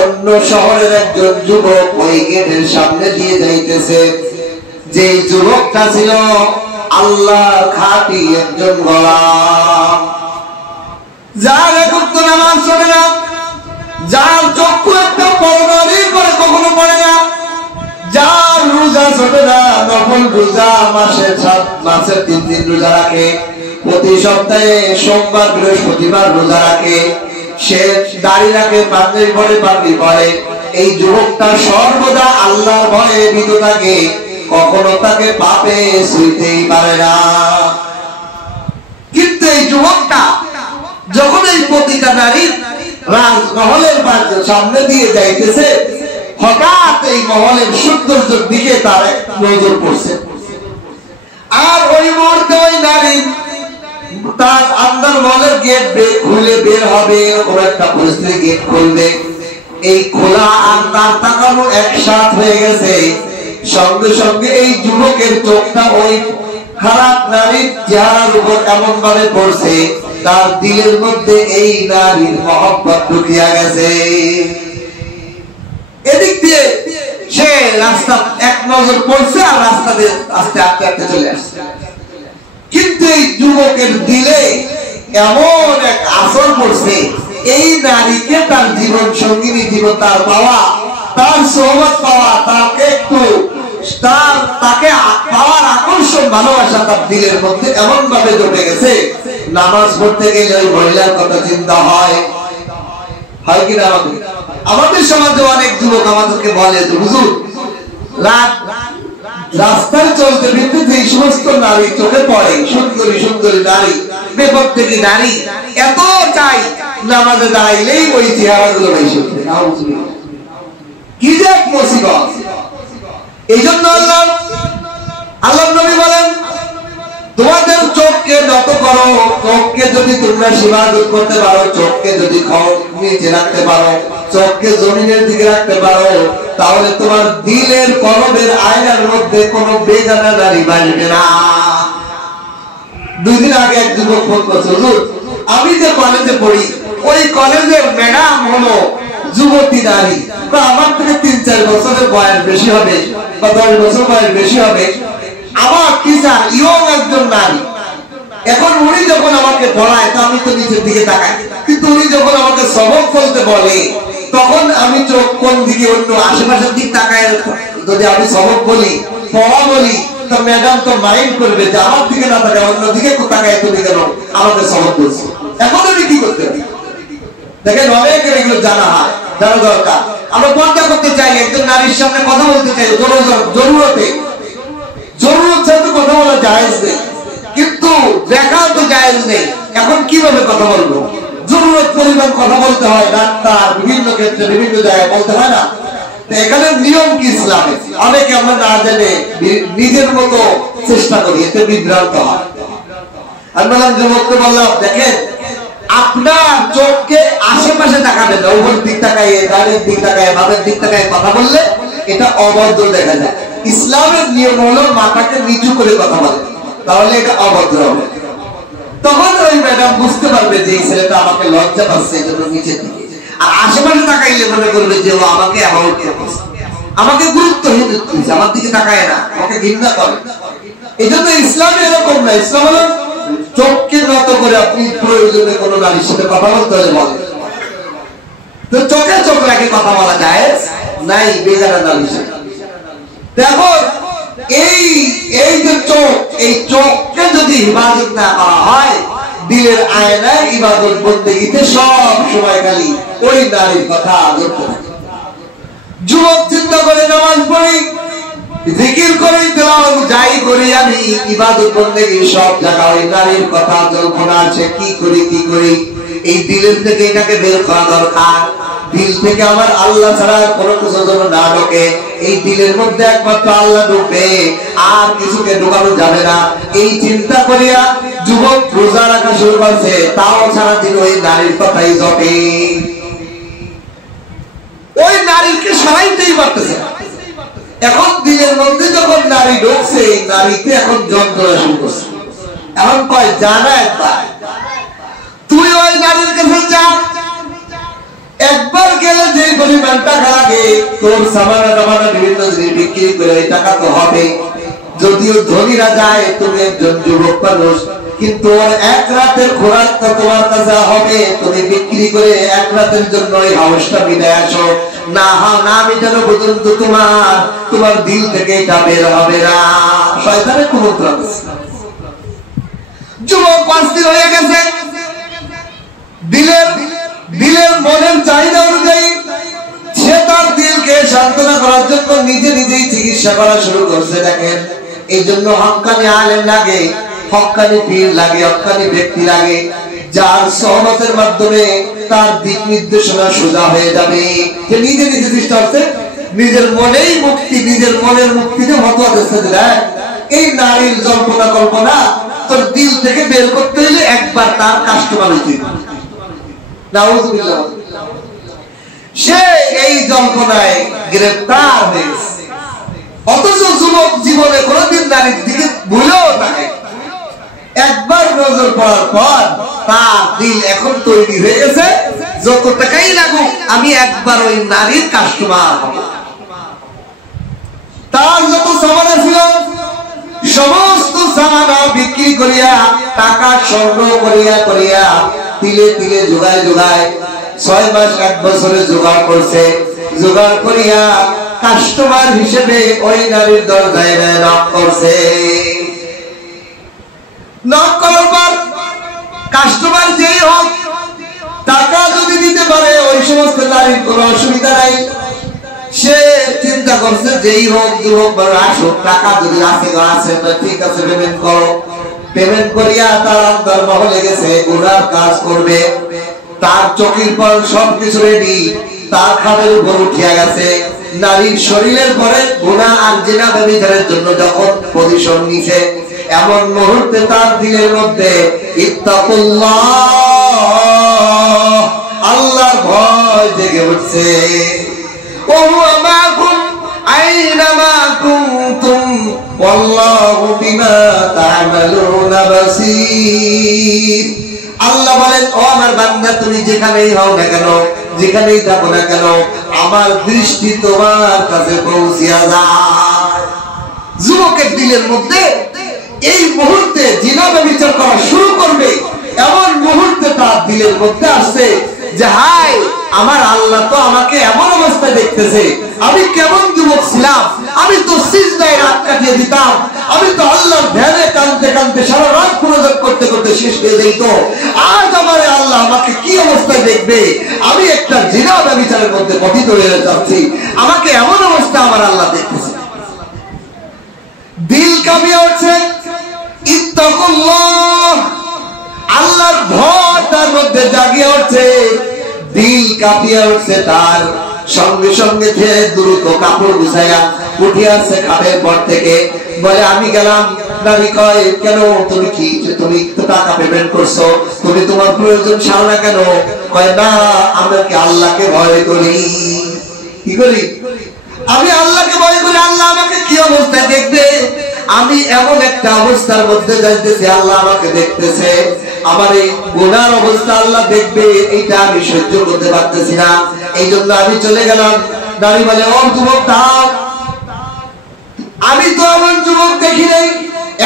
অন্য শহরের একজন যুবক ওই গেটের সামনে দিয়ে যাইতেছে। যে যুবকটা ছিল আল্লাহর খাঁটি একজন গোলাম, যার একত্র নামাজ পড়ে না, যার চক্ষু একটা পরনারী করে কখনো পড়ে না, যার রোজা ছোটে না, নফল রোজা মাসের 3 দিন রোজা রাখে, প্রতি সপ্তাহে সোমবার বৃহস্পতিবার রোজা রাখে, সে দাড়ি রাখে, পাঞ্জাবি পরে, পাগড়ি পরে। এই যুবকটা সর্বদা আল্লাহর ভয়ে ভীত থাকে, কখনো তাকে পাপে ছুঁইতেই পারে না। কিন্তু এই যুবকটা যখন এই প্রতিটা নারীর রাজমহলের সামনে দিয়ে যাইতেছে, হঠাৎ এই মহলের সৌন্দর্যের দিকে তার নজর পড়ছে, আর ওই মুহূর্তে ওই নারী তার আন্দার মহলের গেট খুলে বের হবে, এরকম একটা পরিস্থিতি, গেট খুলবে, এই খোলা আর তার তাকানো একসাথ হয়ে গেছে। সঙ্গে সঙ্গে এই যুবকের চোখটা ওই খারাপ নারীর চেহারার উপর এমন ভাবে পড়ছে, তার দিলের মধ্যে এই নারীর মহব্বত ঢুকিয়া গেছে। এদিক দিয়ে সে রাস্তা এক নজর পড়ছে আর রাস্তা দিয়ে আস্তে আস্তে আস্তে চলে আসছে। কিন্তু এই যুবকের দিলে এমন এক আসর পড়ছে, এই নারীকে তার জীবন সঙ্গিনী, জীবন তার পাওয়া, তার সোহবত পাওয়া, তাকে একটু তাকে পাওয়ার আকর্ষণ, ভালোবাসা তার দিলের মধ্যে এমন ভাবে ঢুকে গেছে, নামাজ পড়তে গেলে ওই মহিলার কথা চিন্তা হয় কিনা? আমাদের সমাজে অনেক যুবক আমাদেরকে বলে, তো হুজুর রাস্তায় চলতে ফিরতে এই সমস্ত নারী চোখে পড়ে, সুন্দরী সুন্দরী নারী, বেপরোয়া নারী এত চাই, নামাজে দাঁড়াইলেই ওই চেহারাগুলো বেশি উঠবে। কি যে এক মুসিবত! এই জন্য আল্লাহ নবী বলেন, তোমাদের চোখকে নত করো, চোখকে যদি তোমরা ইবাদত করতে পারো, চোখকে যদি নিচে রাখতে পারো, চোখকে জমিনের দিকে রাখতে পারো, তাহলে তোমার দিলের কলবের আয়নার মধ্যে কোনো বেগানা নারী বাজবে না। 2 দিন আগে এক যুবক ফোন করছে, হুজুর আমি যে কলেজে পড়ি, ওই কলেজের ম্যাডাম হলো যুবতী নারী, আমার থেকে 3-4 বছরের বয়স বেশি হবে বা 10 বছর বয়স বেশি হবে, আমার টিচার ইয়ং একজন নারী। এখন উনি যখন আমাকে পড়ায় তো আমি তো নিচের দিকে তাকাই, কিন্তু উনি যখন আমাকে সবক বলতে বলে তখন আমি চোখ কোন দিকে, অন্য আশেপাশের দিক তাকায়। যদি আমি সবক বলি, পড়া বলি, তো ম্যাডাম তো মাইন্ড করবে যে আমার দিকে না তাকায় অন্য দিকে তাকায়, তুমি কেন আমাকে সবক বলছো। এখন আমি কি করতে পারি? দেখেন অনেকের এগুলো জানা হয়, জানা দরকার। আমরা পর্দা করতে চাই, একজন নারীর সামনে কথা বলতে চাই, জরুরতে ছাড়া কথা বলা জায়েজ নেই, কিন্তু দেখাও তো জায়েজ নেই। এখন কিভাবে কথা বলবো? জরুরত পরিমাণ কথা বলতে হয়, ডাক্তার বিভিন্ন ক্ষেত্রে বিভিন্ন জায়গায় বলতে হয় না? এখানে নিয়ম কি ইসলামে? অনেকে আমরা না জেনে নিজের মতো চেষ্টা করি, এতে বিভ্রান্ত হয়। আমি বললাম যুবককে বললাম, দেখেন আপনার চোখকে আশেপাশে তাকাবে না, উপর দিক তাকায়, দাঁড়ের দিক তাকায়, বামের দিক তাকায় কথা বললে এটা অভদ্র দেখা যায়। ইসলামের নিয়ম হলো মাথাকে নিচু করে কথা বলে, তাহলে এটা অভদ্র হবে। তখন ওই ম্যাডাম বুঝতে পারবে যে এই ছেলেটা আমাকে লজ্জা পাচ্ছে, এই জন্য নিচের দিকে। আর আশেপাশে তাকাইলে মনে করবে যে ও আমাকে অ্যাভয়েড করছে, আমাকে গুরুত্বহীন দিচ্ছে, আমার দিকে তাকায় না, আমাকে ঘৃণা করে। এই জন্য ইসলাম এরকম না। ইসলাম হলো চোখকে নত করে আপনি প্রয়োজনে কোনো নারীর সাথে কথা বলতে হলে বলেন, তো চোখে চোখ রাখে কথা বলা যায় নাই বেগানা নারীর সাথে। দেখো এই যে চোখ, এই চোখকে যদি ইবাদত না করা হয়, দিলের আয়নায় ইবাদত বন্দেগীতে সব সময় খালি ওই নারীর কথা ধরতে থাকে। যুবক চিন্তা করে নামাজ পড়ি, জিকির করি, তেলাওয়াত যাই করি, আমি ইবাদত বন্দেগী সব জায়গা ওই নারীর কথা জল্পনা আছে। কি করি এই দিলের থেকে এটাকে বের করা দরকার। দিল থেকে আমার আল্লাহ ছাড়া কোনো কিছু যেন না ঢোকে। এই দিলের মধ্যে একমাত্র আল্লাহ ঢুকবে, আর কিছুকে ঢোকানো যাবে না। এই চিন্তা করিয়া যুবক রোজা রাখা শুরু করছে, তাও সারাদিন ওই নারীর কথাই জপে। ওই নারীকে সরাইতেই পারতেছে। এখন দিলের মধ্যে যখন নারী ঢুকছে, নারীতে এখন যন্ত্রণা শুরু করছে। এখন কয় জানা একবার তুই ওই নারীর কাছে যা, একবার গেলে যে পরিমাণ টাকা লাগে, তোর সামানা বিভিন্ন জিনিস বিক্রি করে এই টাকা তো হবে। যদিও ধনীরা যায়, তুমি একজন যুবক মানুষ, কিন্তু এক রাতের খোরাক তো তোমার কাছে হবে। তুমি বিক্রি করে এক রাতের জন্য এই হাউসটা মিটায় আসো, না মিটানো পর্যন্ত তোমার দিল থেকে এটা বের হবে না। শয়তানের কুমন্ত্রণ। যুবক 5 দিন হয়ে গেছে, দিলের মনের চাহিদা অনুযায়ী সে তার দিলকে সান্ত্বনা করার জন্য নিজেই চিকিৎসা করা শুরু করছে। দেখেন, এই জন্য হক্কানি আলেম লাগে, হক্কানি পীর লাগে, হক্কানি ব্যক্তি লাগে, যার সহমতের মাধ্যমে তার দিক নির্দেশনা সোজা হয়ে যাবে। সে নিজে চেষ্টা করছে, নিজের মনেই মুক্তি, নিজের মনের মুক্তিতে ফতোয়া দিচ্ছে যে এই নারীর জল্পনা কল্পনা তোর দিল থেকে বের করতে হলে একবার তার কাস্টমার হইতে হবে। নাউযুবিল্লাহ। সে এই জল্পনায় গ্রেফতার হয়েছে, অথচ যুবক জীবনে কোনোদিন নারীর দিকে ভুলেও থাকে। একবার নজর পড়ার পর তার দিল এখন তৈরি হয়ে গেছে, যত টাকাই লাগুক আমি একবার ওই নারীর কাস্টমার হব। তার যত সামানা ছিল সমস্ত সামানা বিক্রি করিয়া টাকা সংগ্রহ করিয়া করিয়া তিলে তিলে জোগায় জোগায় 6 মাস 1 বছরে জোগাড় করছে। জোগাড় করিয়া কাস্টমার হিসেবে ওই নারীর দরজায় নক করছে। নক করার পর কাস্টমার যেই হোক টাকা যদি দিতে পারে ওই সমস্ত নারীর কোনো অসুবিধা নাই। সে চিন্তা করছে যেই হোক যুবক বড় আসুক, টাকা যদি আছে ঠিক আছে পেমেন্ট করো। পেমেন্ট করিয়া তার অন্তর মহলে গেছে গুনার কাজ করবে। তার চোখের পর সবকিছু রেডি, তার খামের উপর উঠিয়া গেছে। নারীর শরীরের পরে গুনাহ আর জিনা ব্যভিচারের জন্য যখন পজিশন নিছে, এমন মুহূর্তে তার দিলের মধ্যে ইত্তাকুল্লাহ, আল্লাহর ভয় জেগে উঠছে। ওয়া মাকুম আইনামা কুনতুম ওয়াল্লাহু বিমা তা'মালুনা বাসীর। আল্লাহ বলেন, ও আমার বান্দা তুমি যেখানেই হও না কেন, যেখানেই থাকো না কেন, আমার দৃষ্টি তোমার কাছে পৌঁছিয়া যায়। যুবকের দিলের মধ্যে এই মুহূর্তে জিনা ব্যভিচার করা শুরু করবে, এমন মুহূর্তে তার দিলের মধ্যে আসছে যে হায় আমার আল্লাহ তো আমাকে এমন অবস্থায় দেখতেছে, আমি কেমন যুবক ছিলাম, আমি তো সিজদায় রাত কাটিয়ে দিতাম, আমি তো আল্লাহর ধ্যানে কাঁদতে কাঁদতে সারা রাত মুনাজাত করতে করতে শেষ হয়ে যেত। আজ আমার আল্লাহ আমাকে কি অবস্থায় দেখবে, আমি একটা জিনা ব্যভিচারের মধ্যে পতিত হয়ে যাচ্ছি, আমাকে এমন অবস্থা আমার আল্লাহ দেখতেছে। দিল কাঁপিয়ে উঠছে, ইত্তাকুল্লাহ, আল্লাহর ভয় তার মধ্যে জাগিয়ে উঠছে, দিল কাঁপিয়ে উঠছে। তার সঙ্গে সঙ্গে দ্রুত কাপড় গুছাইয়া উঠে আসছে খাটের পর থেকে, বলে আমি গেলাম। নারী কয়, কেন তুমি কি, তুমি তো টাকা পেমেন্ট করছো, তুমি তোমার প্রয়োজন ছাড়ো না কেন? কয় না, আমরা কি আল্লাহকে ভয় করি। কি করি? আমি আল্লাহকে ভয় করি। আল্লাহ আমাকে কি অবস্থায় দেখবে, আমি এমন একটা অবস্থার মধ্যে যাইতেছি, আল্লাহ আমাকে দেখতেছে, আমার এই গুনার অবস্থা আল্লাহ দেখবে, এইটা আমি সহ্য করতে পারতেছি না, এই জন্য আমি চলে গেলাম। নারী বলে, ও যুবক দাও, আমি তো এমন যুবক দেখি নাই,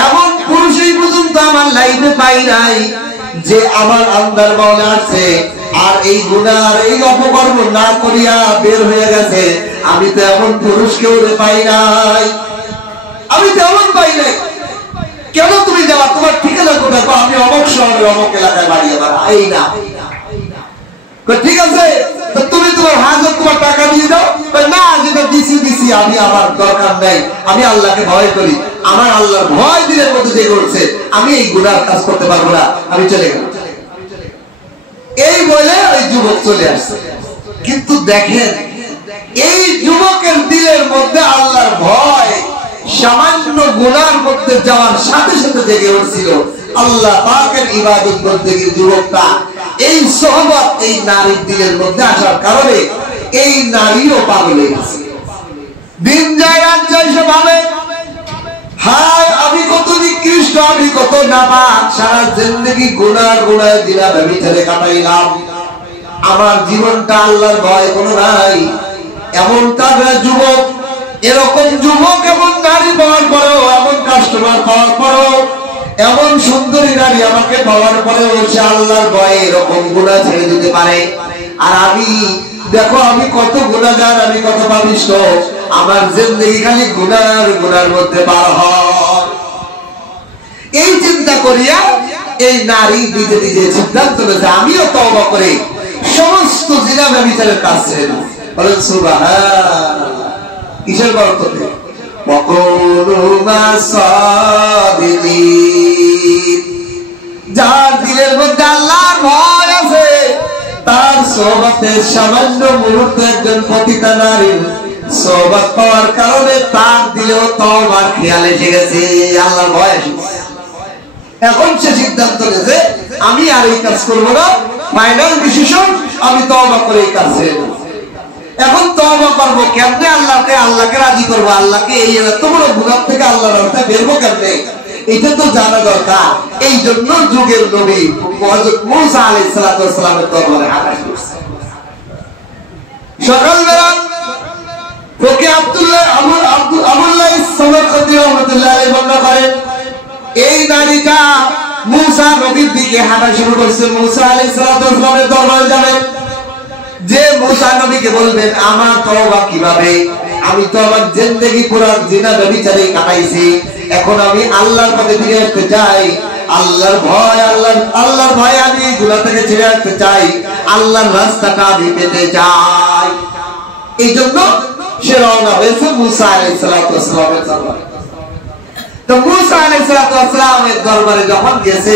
এমন পুরুষ এই পর্যন্ত আমার লাইফে পাই নাই যে আমার আন্দার মাওলা আছে আর এই গুনার এই অপকর্ম না করিয়া বের হয়ে গেছে। আমি তো এমন পুরুষ কেউ পাই নাই, আমি তো এমন পাই নাই। কেন তুমি যাওয়া, তোমার ঠিকানা কোথায়? আমি অমুক শহরে অমুক এলাকায় বাড়ি, আমার এই না। ঠিক আছে, তুমি তোমার হাজার তোমার টাকা দিয়ে দাও। না, যেটা দিছি দিছি, আমি আমার দরকার নাই, আমি আল্লাহকে ভয় করি, আমার আল্লাহর ভয় দিলের মধ্যে যে করছে, আমি এই গুনার কাজ করতে পারবো না, আমি চলে গেলাম। এই বলে ওই যুবক চলে আসছে। কিন্তু দেখেন, এই যুবকের দিলের মধ্যে আল্লাহর ভয় সামান্য গুনার মধ্যে যাওয়ার সাথে সাথে জেগে উঠছিল। আল্লাহ পাকের ইবাদত করতে গিয়ে যুবকটা এই সোহবত এই নারীর দিলের মধ্যে আসার কারণে এই নারীও পাগল হয়ে গেছে। দিন যায় রাত যায়, সে ভাবে হায় আমি কত নিকৃষ্ট, আমি কত নাপাক, সারা জিন্দেগি গুনার গুনায় দিনা ব্যভিচারে কাটাইলাম, আমার জীবনটা আল্লাহর ভয় কোনো নাই। এমন তার যুবক, এরকম যুবক এমন নারী পাওয়ার পরেও, এমন কাস্টমার পাওয়ার পরেও, এমন সুন্দরী নারী আমাকে পাওয়ার পরেও সে আল্লাহর ভয়ে এরকম গুনাহ ছেড়ে দিতে পারে। আর আমি দেখো, আমি কত গুনাহগার, আমি কত পাপিষ্ঠ, আমার জিন্দেগি খালি গুনার মধ্যে পার হয়। এই চিন্তা করিয়া এই নারী নিজে নিজে সিদ্ধান্ত নিয়েছে, আমিও তওবা করে সমস্ত জিনা ব্যভিচারের কাজ ছেড়ে দেব। বলেন সুবহানাল্লাহ। কিসের বরকতে? যার দিলের মধ্যে আল্লাহর ভয় আছে, তার সোহবতে সামান্য মুহূর্তে একজন পতিতা নারীর সোহবত পাওয়ার কারণে তার দিলেও তওবার খেয়াল এসে গেছে, আল্লাহর ভয় এসে গেছে। এখন সে সিদ্ধান্ত নিয়েছে আমি আর এই কাজ করবো না, ফাইনাল ডিসিশন আমি তওবা করে এই কাজ ছেড়ে দেব। এখন তওবা করবো কেমনে? আল্লাহকে রাজি করবো, আল্লাহকে এই এত বড় গুনাহ থেকে আল্লাহর রাস্তায় বেরবো কেমনে, এটা তো জানা দরকার। এই জন্য যুগের নবী হযরত মূসা আলাইহিস সালামের দরবারে হাজির হয়েছে। সকালবেলা ওকে আব্দুল্লাহ সামারকান্দি রাহমাতুল্লাহ আলাইহি বর্ণনা করেন, এই নারীটা মূসা নবীর দিকে হাঁটা শুরু করেছে। মূসা আলাইহিস সালামের দরবারে যাবেন, যে মূসা নবীকে বলবেন আমার তওবা কিভাবে, আমি তো আমার জিন্দেগি পুরো জিনা ব্যভিচারে কাটাইছি, এখন আমি আল্লাহর পথে ফিরে আসতে চাই, আল্লাহর ভয় আমি গুনাহ থেকে ছেড়ে আসতে চাই, আল্লাহর রাস্তাটা আমি পেতে চাই। এই জন্য সে রওনা হয়েছে মূসা আলাইহিস সালামের দরবারে। তো মূসা আলাইহিস সালামের দরবারে যখন গেছে,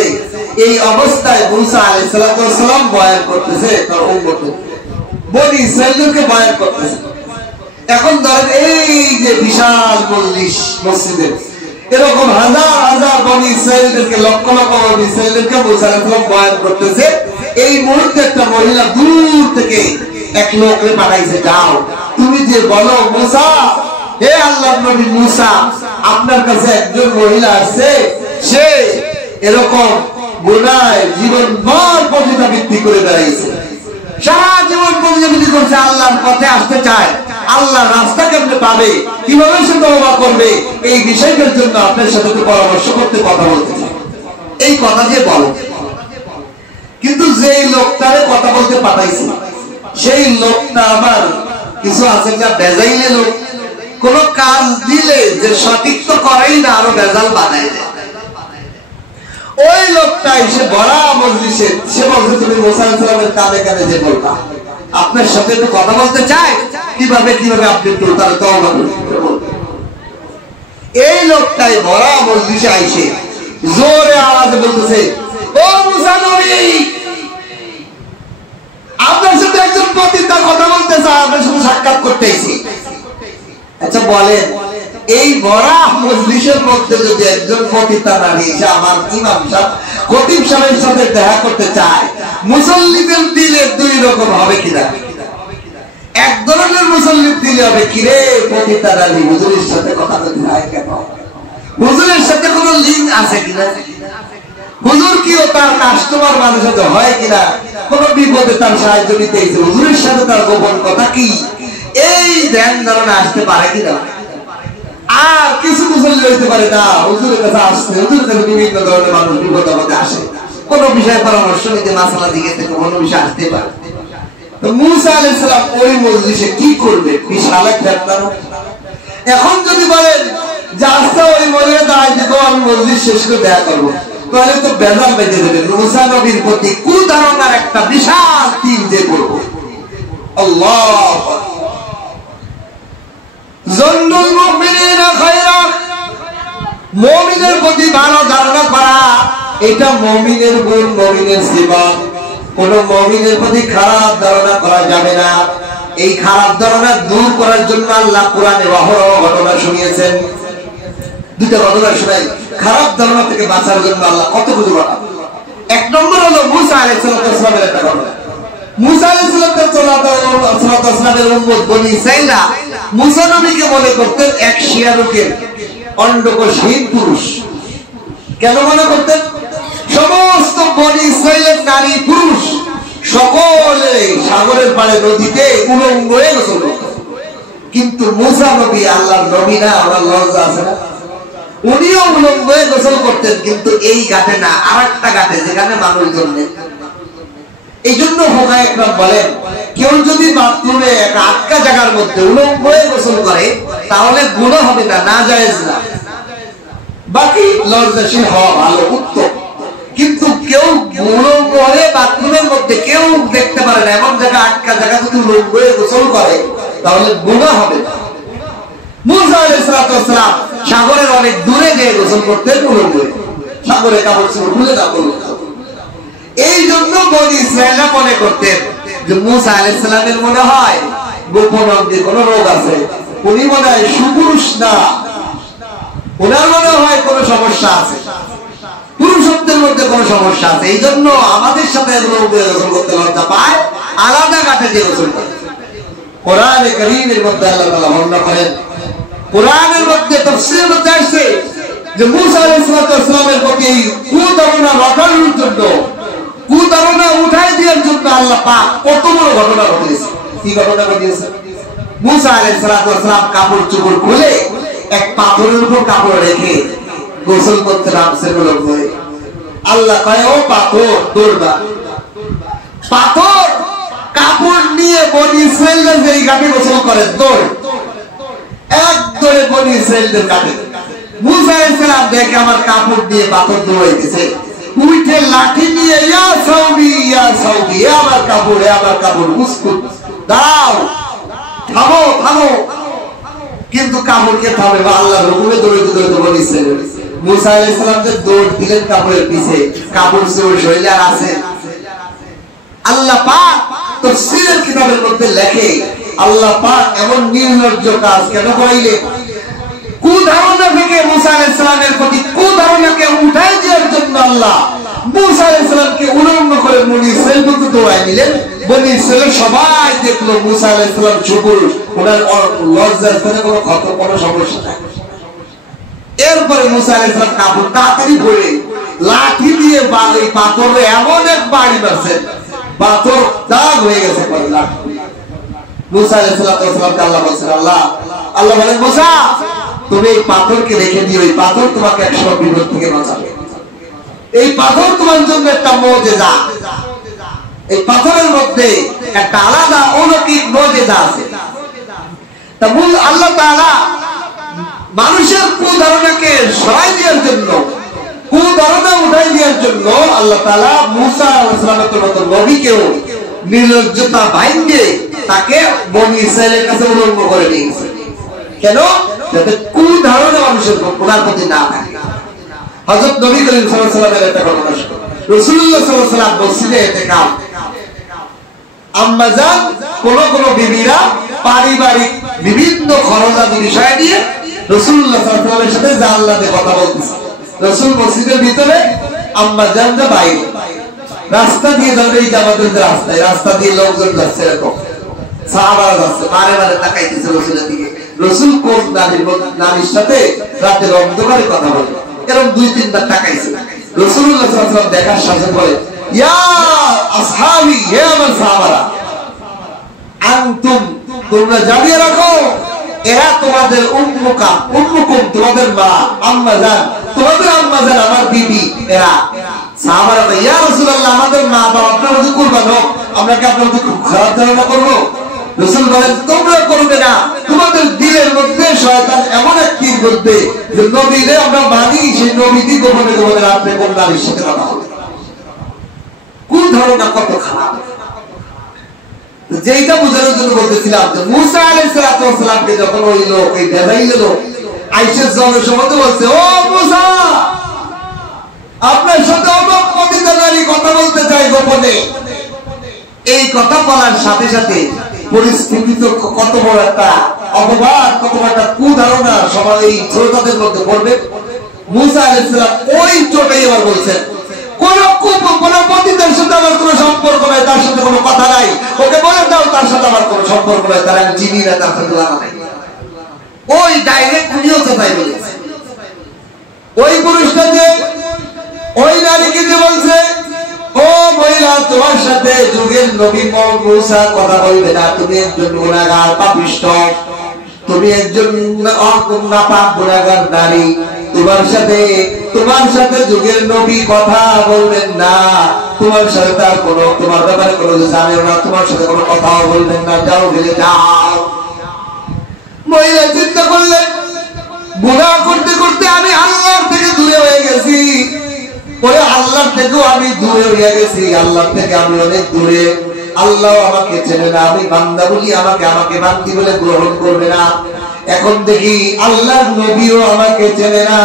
এই অবস্থায় মূসা আলাইহিস সালাম বয়ান করতেছে, তার উম্মতকে বনি ইসরাঈলকে বয়ান করতেছে। এখন ধরেন এই যে বিশাল মসজিদে এরকম হাজার হাজার বনি ইসরাঈলকে, লক্ষ লক্ষ বনি ইসরাঈলকে মূসা আলাইহিস সালাম বয়ান করতেছে। এই মুহূর্তে একটা মহিলা দূর থেকে এক লোককে পাঠাইছে, যাও তুমি যে বলো মূসা, হে আল্লাহর নবী মূসা, আপনার কাছে একজন মহিলা আছে, সে এরকম গুনাহে জীবনভর পতিতাবৃত্তি করে বেড়াইছে, সারা জীবন পতিতাবৃত্তি করছে, আল্লাহর পথে আসতে চায়, আল্লাহর রাস্তা কেমনে পাবে, কিভাবে সে তওবা করবে, এই বিষয়টার জন্য আপনার সাথে পরামর্শ করতে, কথা বলতে চায়। এই কথা যে বলো, কিন্তু যেই লোকটারে কথা বলতে পাঠাইছে সেই লোকটা আমার কিছু আছে না বেজাইলে লোক, কোন কাজ দিলে যে সঠিক তো করেই না, আরো বেজাল বানায় দেয়। ওই লোকটা এসে বড় মজলিসে সে বলছে, তুমি মূসা আলাইহিস সালামের কানে কানে যে বলবা আপনার সাথে একটু কথা বলতে চাই, কিভাবে আপনি একটু তার তওবা করতে। এই লোকটাই বড় মজলিসে আইসে জোরে আওয়াজে বলতেছে, ও মূসা নবী, আপনার সাথে একজন পতিতা কথা বলতে চায়, আপনার সাথে সাক্ষাৎ করতে এসেছি। আচ্ছা বলেন, এই বড় মজলিসের মধ্যে যদি একজন পতিতা নারী এসে আমার ইমাম সাহেব খতিব সাহেবের সাথে দেখা করতে চায়, মুসল্লিদের দিলে দুই রকম হবে কিনা? এক ধরনের মুসল্লির দিলে হবে, কিরে পতিতা নারী হুজুরের সাথে কথা বলতে হয় কেন, হুজুরের সাথে কোনো লিঙ্ক আছে কিনা, হুজুর কি ও তার কাস্টমার মানুষের সাথে হয় কিনা, কোন বিপদে তার সাহায্য নিতে এসে হুজুরের সাথে তার গোপন কথা কি, এই ধ্যান ধারণা আসতে পারে কিনা। আর কিছু মুসল্লি হইতে পারে না, হুজুরের কাছে আসতে, হুজুরের কাছে বিভিন্ন ধরনের মানুষ বিপদে আপদে আসে, কোন বিষয়ে পরামর্শ নিতে, মাসালা দিকে থেকে কোন বিষয় আসতে পারে। তো মূসা আলাইহিস সালাম ওই মজলিসে কি করবে? বিশাল এক ফেতনা। এখন যদি বলেন যে আচ্ছা ওই মহিলা দাঁড়ায় দেখো আমি মজলিস শেষ করে দেখা করবো, তাহলে তো বেজাল বেঁধে দেবে। মূসা নবীর প্রতি কুধারণার একটা বিশাল তীর যে করবো। আল্লাহ জন্নুল মুমিনিনা খায়রা, মুমিনের প্রতি ভালো ধারণা করা, এটা মুমিনের গুণ, মুমিনের সিফাত। কোন মুমিনের প্রতি খারাপ ধারণা করা যাবে না। এই খারাপ ধারণা দূর করার জন্য আল্লাহ কোরআনে অহরহ ঘটনা শুনিয়েছেন। দুটো ঘটনা শোনাই, খারাপ ধারণা থেকে বাঁচার জন্য আল্লাহ কত কিছু ঘটনা। এক নম্বর হলো মূসা আলাইহিস সালামের একটা ঘটনা। মূসা আলাইহিস সালামের উম্মত বনি ইসরাঈলরা মূসা নবীকে মনে করতেন এক শিয়ারুকের অন্ডকোষহীন পুরুষ। কেন মনে করতেন? সমস্ত বনি ইসরাঈলের নারী পুরুষ সকলে সাগরের পাড়ে নদীতে উলঙ্গ হয়ে গোসল করতেন, কিন্তু মূসা নবী আল্লাহর নবী না, ওনার লজ্জা আছে না, উনিও উলঙ্গ হয়ে গোসল করতেন, কিন্তু এই ঘাটে না, আরেকটা ঘাটে যেখানে মানুষজন নেই। এই জন্য হুমায়ুন ইকরাম বলেন, কেউ যদি বাথরুমে একটা আটকা জায়গার মধ্যে উলঙ্গ হয়ে গোসল করে তাহলে গুনাহ হবে না, নাজায়েজ না, বাকি লজ্জাশীল হওয়া ভালো, উত্তম। কিন্তু কেউ উলঙ্গ হয়ে বাথরুমের মধ্যে কেউ দেখতে পারে না এমন জায়গা, আটকা জায়গা যদি উলঙ্গ হয়ে গোসল করে তাহলে গুনাহ হবে না। মূসা আলাইহিস সালাম সাগরের অনেক দূরে গিয়ে গোসল করতেন উলঙ্গ হয়ে, সাগরে কাপড় চোপড় খুলে কাপড়। এই জন্য বনি ইসরাঈলরা মনে করতেন যে মূসা আলাইহিস সালামের মনে হয় গোপন অঙ্গে কোনো রোগ আছে, উনি মনে হয় সুপুরুষ না, ওনার মনে হয় কোনো সমস্যা আছে, পুরুষত্বের মধ্যে কোনো সমস্যা আছে, এই জন্য আমাদের সাথে গোসল করতে লজ্জা পায়, আলাদা কাঠে দিয়ে গোসল করে। কোরআনে কারীমের মধ্যে আল্লাহ তাআলা বর্ণনা করেন, কোরআনের মধ্যে তাফসীরের মধ্যে আসছে যে মুসা আলাইহিস সালামের প্রতি কুধারণা রটানোর জন্য, কুধারণা উঠাই দেওয়ার জন্য আল্লাহ পাক কত বড় ঘটনা ঘটিয়েছে। কি ঘটনা ঘটিয়েছে? মুসা আলাইহিস সালাম কাপড় চোপড় খুলে এক পাথরের উপর কাপড় রেখে গোসল করতে নামছে বলে আল্লাহ কয়, ও পাথর দৌড়বা। পাথর কাপড় নিয়ে বনি ইসরাইলরা যেই ঘাটে গোসল করে দৌড়, এক দৌড়ে বনি ইসরাইলদের ঘাটে। মুসা আলাইহিস সালাম দেখে আমার কাপড় দিয়ে পাথর দৌড়াইতেছে, উঠে লাঠি নিয়ে ইয়া সাউদি ইয়া সাউদি, এ আমার কাপড়, এ আমার কাপড়, মুসকুত দাও, থামো থামো। কিন্তু কাপড়কে থামে বা আল্লাহর হুকুমে দৌড়াইতে দৌড়াইতে বনি ইসরাইল। মুসা আলাইহিস সালাম যে দৌড় দিলেন কাপড়ের পিছে, কাপড় সে শরীরে আর আছে। আল্লাহ পাক তাফসীরের কিতাবের মধ্যে লেখে, আল্লাহ পাক এমন নির্লজ্জ কাজ কেন করাইলেন? কুধারণা থেকে মুসা আলাইহিস সালামের প্রতি কুধারণাকে উঠাই দেওয়ার জন্য আল্লাহ মুসা আলাইহিস সালামকে উলঙ্গ করে বনি ইসরাইল পর্যন্ত দৌড়াই নিলেন। বনি ইসরাইল সবাই দেখলো মুসা আলাইহিস সালাম সুপুরুষ, ওনার লজ্জার স্থানে কোনো সমস্যা নাই। এরপরে মুসা আলাইহিস সালাম কাপড় তাড়াতাড়ি পরে লাঠি দিয়ে এই পাথরে এমন এক বাড়ি মারছেন, পাথর দাগ হয়ে গেছে। মুসা আলাইহিস সালামকে আল্লাহ বলছেন, আল্লাহ বলেন, মুসা তুমি এই পাথরকে রেখে দিও, এই পাথর তোমাকে একসময় বিপদ থেকে বাঁচাবে। এই পাথর তোমার জন্য একটা মুজিজা, এই পাথরের মধ্যে একটা আলাদা অলৌকিক মুজিজা আছে। তা আল্লাহ তাআলা মানুষের কুধারণাকে সরাই দেওয়ার জন্য, কুধারণা উঠাই দেওয়ার জন্য আল্লাহ তাআলা মুসা আলাইহিস সালামের মতো নবীকেও নির্লজ্জতা ভাঙিয়ে তাকে বনি ইসরাইলের কাছে উলঙ্গ করে দিয়েছে। কেন? যাতে কুধারণা মানুষের ওনার প্রতি না থাকে। হযরত নবী করিম সাল্লাল্লাহু আলাইহি ওয়াসাল্লামের একটা ঘটনা শুনুন। রাসূলুল্লাহ সাল্লাল্লাহু আলাইহি ওয়াসাল্লাম মসজিদে ইতিকাফ, আম্মা জান কোন বিবিরা পারিবারিক বিভিন্ন খরচাদি বিষয় নিয়ে রাসূলুল্লাহ সাল্লাল্লাহু আলাইহি ওয়াসাল্লামের সাথে জান্নাতে কথা বলতেছে। রাসূল মসজিদের ভিতরে, আম্মা জান যে বাইরে, রাস্তা দিয়ে ধরে এই জামাতের রাস্তায়, রাস্তা দিয়ে লোকজন যাচ্ছে, এরকম সাহাবারা যাচ্ছে, মারে মারে তাকাইতেছে রাসূলের দিকে। রাসূল কোন নারীর সাথে রাতের অন্ধকারে কথা বলে, এরকম দুই তিনবার তাকাইছে। রাসূলুল্লাহ সাল্লাল্লাহু আলাইহি ওয়াসাল্লাম দেখার সাথে বলে, ইয়া আসহাবি, হে আমার সাহাবারা, আনতুম তোমরা জানিয়ে রাখো, এরা তোমাদের উম্মুকুম তোমাদের মা, আম্মা জান তোমাদের আম্মা জান, আমার বিবি এরা। সাহাবারা, ইয়া রাসূলুল্লাহ, আমাদের মা বাবা আপনার প্রতি কুরবান হোক, আমরা কি আপনার প্রতি খারাপ ধারণা করবো? রাসূল বলেন, তোমরা করবে না, তোমাদের দিলের মধ্যে শয়তান এমন একটি করবে যে নবীরে আমরা মানি, সেই নবীটি গোপনে গোপনে রাত্রে কোন নারীর সাথে কথা হবে। কোন ধারণা কত খারাপ! যেটা বোঝানোর জন্য বলতেছিলাম যে মুসা আলাইহিস সালামকে যখন ওই লোক, এই দেবাইল লোক আইসের জনসমতে বলছে, ও মুসা, আপনার সাথে অমুক পতিতা নারী কথা বলতে চাই গোপনে। এই কথা বলার সাথে সাথে পরিস্থিতি তো কত বড় একটা অপবাদ, কত বড় একটা কুধারণা সবাই এই শ্রোতাদের মধ্যে পড়বে। মুসা আলাইহিস সালাম ওই চোটেই আবার বলছেন, কোন পতিতার সাথে আমার কোনো সম্পর্ক নাই, তার সাথে কোনো কথা নাই, ওকে বলে দাও তার সাথে আমার কোনো সম্পর্ক নাই, তার আমি চিনি না, তার সাথে জানা নাই। ওই ডাইরেক্ট উনিও কথাই বলেছে। ওই পুরুষটা যে ওই নারীকে যে বলছে, ও মহিলা, তোমার সাথে যুগের নবী মুসা কথা বলবে না, তুমি একজন গুনাহগার পাপিষ্ঠ, তুমি একজন নাপাক গুনাহগার নারী, তোমার সাথে যুগের নবী কথা বলবেন না, তোমার সাথে তার কোনো, তোমার ব্যাপারে কোনো জানে না, তোমার সাথে কোনো কথাও বলবেন না, যাও ফেলে যাও। মহিলা চিন্তা করলেন, গুনাহ করতে করতে আমি আল্লাহর থেকে দূরে হয়ে গেছি, পরে আল্লাহর থেকেও আমি দূরে হয়ে গেছি, আল্লাহর থেকে আমি অনেক দূরে, আল্লাহ আমাকে চেনে না, আমি বান্দা বলি আমাকে বান্দি বলে গ্রহণ করবে না। এখন দেখি আল্লাহর নবীও আমাকে চেনে না,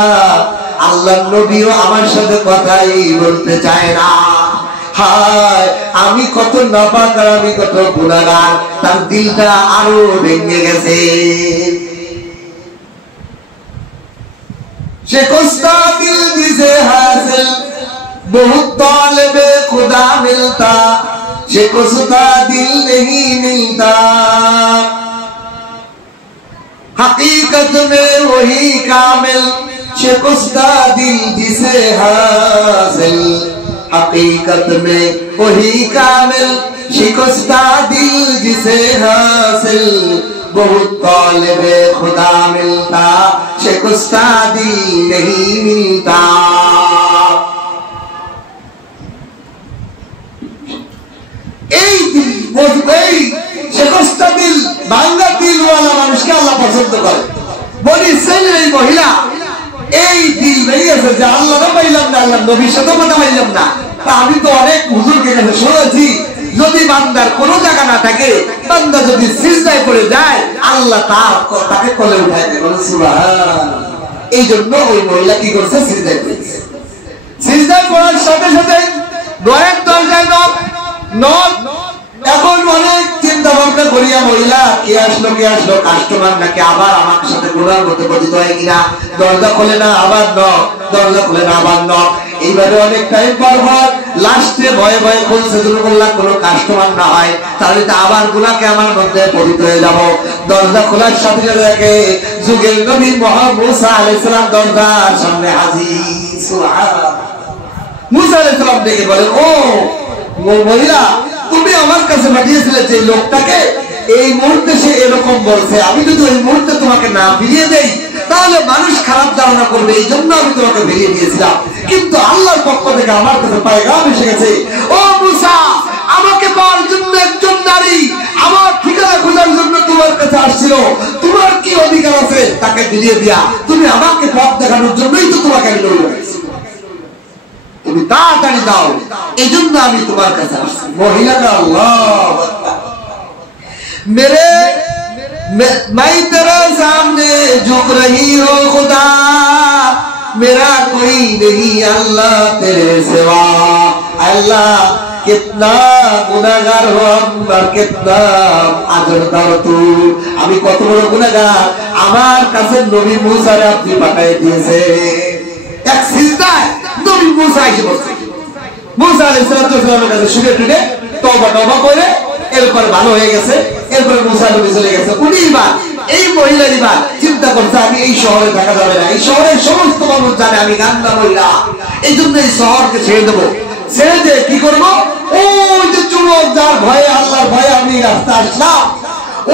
আল্লাহর নবীও আমার সাথে কথাই বলতে চায় না। হায় আমি কত নাপাক আর আমি কত গুনাহগার, তার দিলটা আরো ভেঙে গেছে। সে কষ্টা দিল দিছে হাসিল বহুত তালেবে खुदा मिलता, से कष्टा दिल नहीं मिलता। हकीकत में वही कामिल, से कष्टा दिल जिसे हासिल। हकीकत में वही कामिल, से कष्टा दिल जिसे हासिल। बहुत तालिबे खुदा मिलता, से कष्टा दिल नहीं मिलता। বাংলা দিলওয়ালা মানুষকে আল্লাহ পছন্দ করে। বলি ইসরায়েলের এই মহিলা এই দিল বেরিয়েছে যে আল্লাহ পাইলাম না, আল্লাহ নবীর সাথে কথা পাইলাম না। আমি তো অনেক হুজুরকে কাছে শুনেছি, যদি বান্দার কোনো জায়গা না থাকে, বান্দা যদি সিজদায় পড়ে যায় আল্লাহ তাকে কোলে উঠায় দেয়। বলে সুবহানাল্লাহ। এই জন্য ওই মহিলা কি করছে, সিজদায় পড়েছে। সিজদায় পড়ার সাথে সাথে দয়ের দরজায় নক। এখন অনেক চিন্তা ভাবনা করিয়া মহিলা কে আসলো কাস্টমার নাকি আবার আমার সাথে গুনার মধ্যে পতিত হয় কিনা, দরজা খোলে না আবার নক, দরজা খোলে না আবার নক। এইভাবে অনেক টাইম পর লাস্টে ভয়ে ভয়ে খুলছে, কোনো কাস্টমার না হয় তাহলে তো আবার গুনাহকে আমার মধ্যে পতিত হয়ে যাব। দরজা খোলার সাথে সাথে যুগের নবী মুহাম্মদ মুসা আলাইহিস সালাম দরজার সামনে হাজির। সুবহানাল্লাহ। মুসা আলাইহিস সালাম দেখে বলে, ও মহিলা, তুমি আমার কাছে পাঠিয়েছিলে যে লোকটাকে, এই মুহূর্তে সে এরকম বলছে, আমি যদি ওই মুহূর্তে তোমাকে না ফিরিয়ে দেই তাহলে মানুষ খারাপ ধারণা করবে, এই জন্য আমি তোমাকে ফিরিয়ে দিয়েছিলাম। কিন্তু আল্লাহর পক্ষ থেকে আমার কাছে পয়গাম এসে গেছে, ও মুসা, আমাকে পাওয়ার জন্য একজন নারী আমার ঠিকানা খোঁজার জন্য তোমার কাছে আসছিল, তোমার কি অধিকার আছে তাকে ফিরিয়ে দিয়া? তুমি আমাকে পথ দেখানোর জন্যই তো তোমাকে আমি লড়ে গেছি, তুমি তাড়াতাড়ি দাও, এই জন্য আমি তোমার কাছে আসছি। মহিলাটা আল্লাহ मेरे मैं तेरे सामने झुक रही हो खुदा, मेरा कोई नहीं अल्लाह तेरे सिवा। अल्लाह कितना गुनाहगार हो और कितना आजरदार तू। আমি কত বড় গুনাহগার, আমার কাছে নবী মুসারে আপনি পাঠিয়ে দিয়েছে। এক সিজদায় নবী মুসা এসে বসে, মুসা আলাইহিস সালামের কাছে শুনে টুনে তওবা করে এরপর ভালো হয়ে গেছে। এরপর মুসা নবী চলে গেছে। উনি এবার এই মহিলার এবার চিন্তা করছে, আমি এই শহরে থাকা যাবে না, এই শহরের সমস্ত মানুষ জানে আমি গান্দা মহিলা, এই জন্য এই শহরকে ছেড়ে দেবো। ছেড়ে দিয়ে কি করবো, ওই যে যুবক যার ভয়ে, আল্লাহর ভয়ে আমি রাস্তা আসলাম,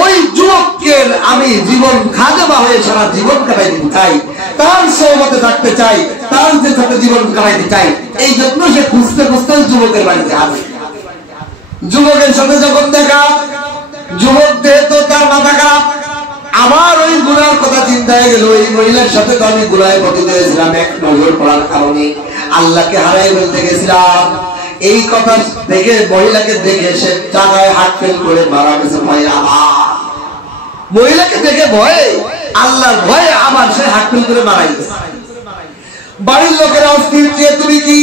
ওই যুবককে আমি জীবন খাদেমা হয়ে সারা জীবন কাটাইতে চাই, তার সহমতে থাকতে চাই, তার যে সাথে জীবন কাটাইতে চাই। এই জন্য সে খুঁজতে খুঁজতে যুবকের বাড়িতে আসে। যুবকের সাথে যখন দেখা, যুবক যেহেতু তার মাথা খারাপ, আমার ওই গুনার কথা চিন্তা হয়ে গেল। এই মহিলার সাথে তো আমি গুনায় পতিত হয়েছিলাম এক নজর পড়ার কারণে, আল্লাহকে হারাই বলতে গেছিলাম। এই কথা দেখে মহিলাকে দেখে সে জায়গায় হাত ফেল করে মারা গেছে। মহিলাকে দেখে ভয়ে, আল্লাহর ভয়ে আবার সে হাত ফেল করে মারা গেছে। বাড়ির লোকেরা অস্থির, তুমি কি?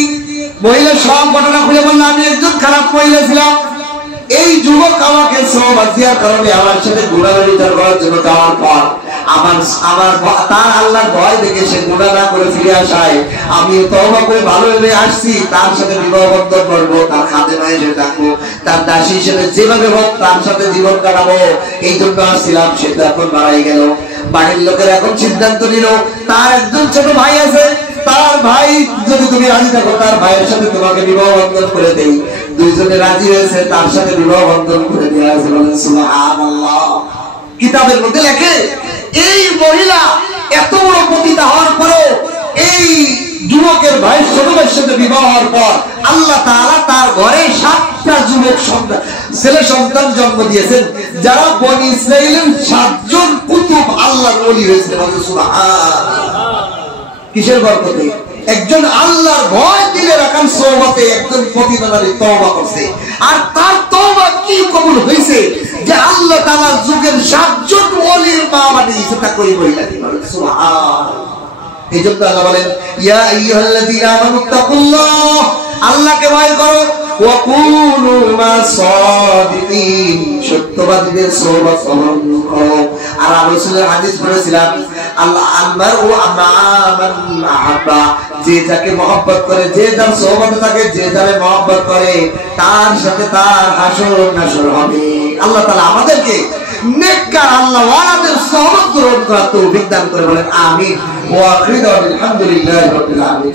মহিলার সব ঘটনা খুলে বলল, আমি একজন খারাপ মহিলা ছিলাম, এই যুবক আমাকে সওবাত দেওয়ার কারণে আমার সাথে গুনাহগারি করার জন্য যাওয়ার পর আমার তার আল্লাহর ভয় দেখে সে গুনাহ না করে ফিরে আসায় আমি তওবা করে ভালো হয়ে আসছি। তার সাথে বিবাহ বন্ধন করবো, তার খাদেমা হিসেবে থাকবো, তার দাসী হিসেবে যেভাবে হোক তার সাথে জীবন কাটাবো, এই জন্য আসছিলাম। সে তো এখন মারাই গেল। বাড়ির লোকের এখন সিদ্ধান্ত নিল, তার একজন ছোট ভাই আছে, তার ভাই যদি তুমি রাজি থাকো তার ভাইয়ের সাথে তোমাকে বিবাহ বন্ধন করে দেই। দুইজনে রাজি হয়েছে, তার সাথে বিবাহ বন্ধন করে দেওয়া হয়েছে। বলেন সুবহানাল্লাহ। কিতাবের মধ্যে লেখে, এই মহিলা এত বড় পতিতা হওয়ার পরেও এই যুবকের ভাই ছোট ভাইয়ের সাথে বিবাহ হওয়ার পর আল্লাহ তাআলা তার ঘরে 7টা যুবক সন্তান, ছেলে সন্তান জন্ম দিয়েছেন, যারা বনি ইসরাইলের 7 জন কুতুব আল্লাহর ওলি হয়েছে। বলেন সুবহানাল্লাহ। কিসের বরকতে? একজন আল্লাহর ভয় দিলে রাখার সওবাতে একজন প্রতিদানারী তওবা করছে, আর তার তওবা কি কবুল হয়েছে যে আল্লাহ তাআলা যুগের 7 জন ওলির মা বানিয়েছে। তা কই মহিলা কি বলেন সুবহানাল্লাহ। এইজন্য আল্লাহ বলেন, ইয়া আইয়ুহাল্লাযীনা আমানু তাকুল্লাহ, আল্লাহকে ভয় করো, ওয়া কুনু মাসাদিকিন, সত্যবাদীদের সোহবত গ্রহণ করো। আর রাসূলের হাদিস পড়েছিলাম, আল্লাহ আলমারউ মা মান আহাব্বা, যে যাকে মহব্বত করে, যে যার সোহবতে থাকে, যে যারে মহব্বত করে, তার সাথে তার হাসর নাসর হবে। আল্লাহ তাআলা আমাদেরকে নেককার আল্লাহ ওয়ালাদের সোহবত গ্রহণ করার তৌফিক দান করে, বলেন আমিন। ওয়া আখিরু আলহামদুলিল্লাহি রাব্বিল আলামিন।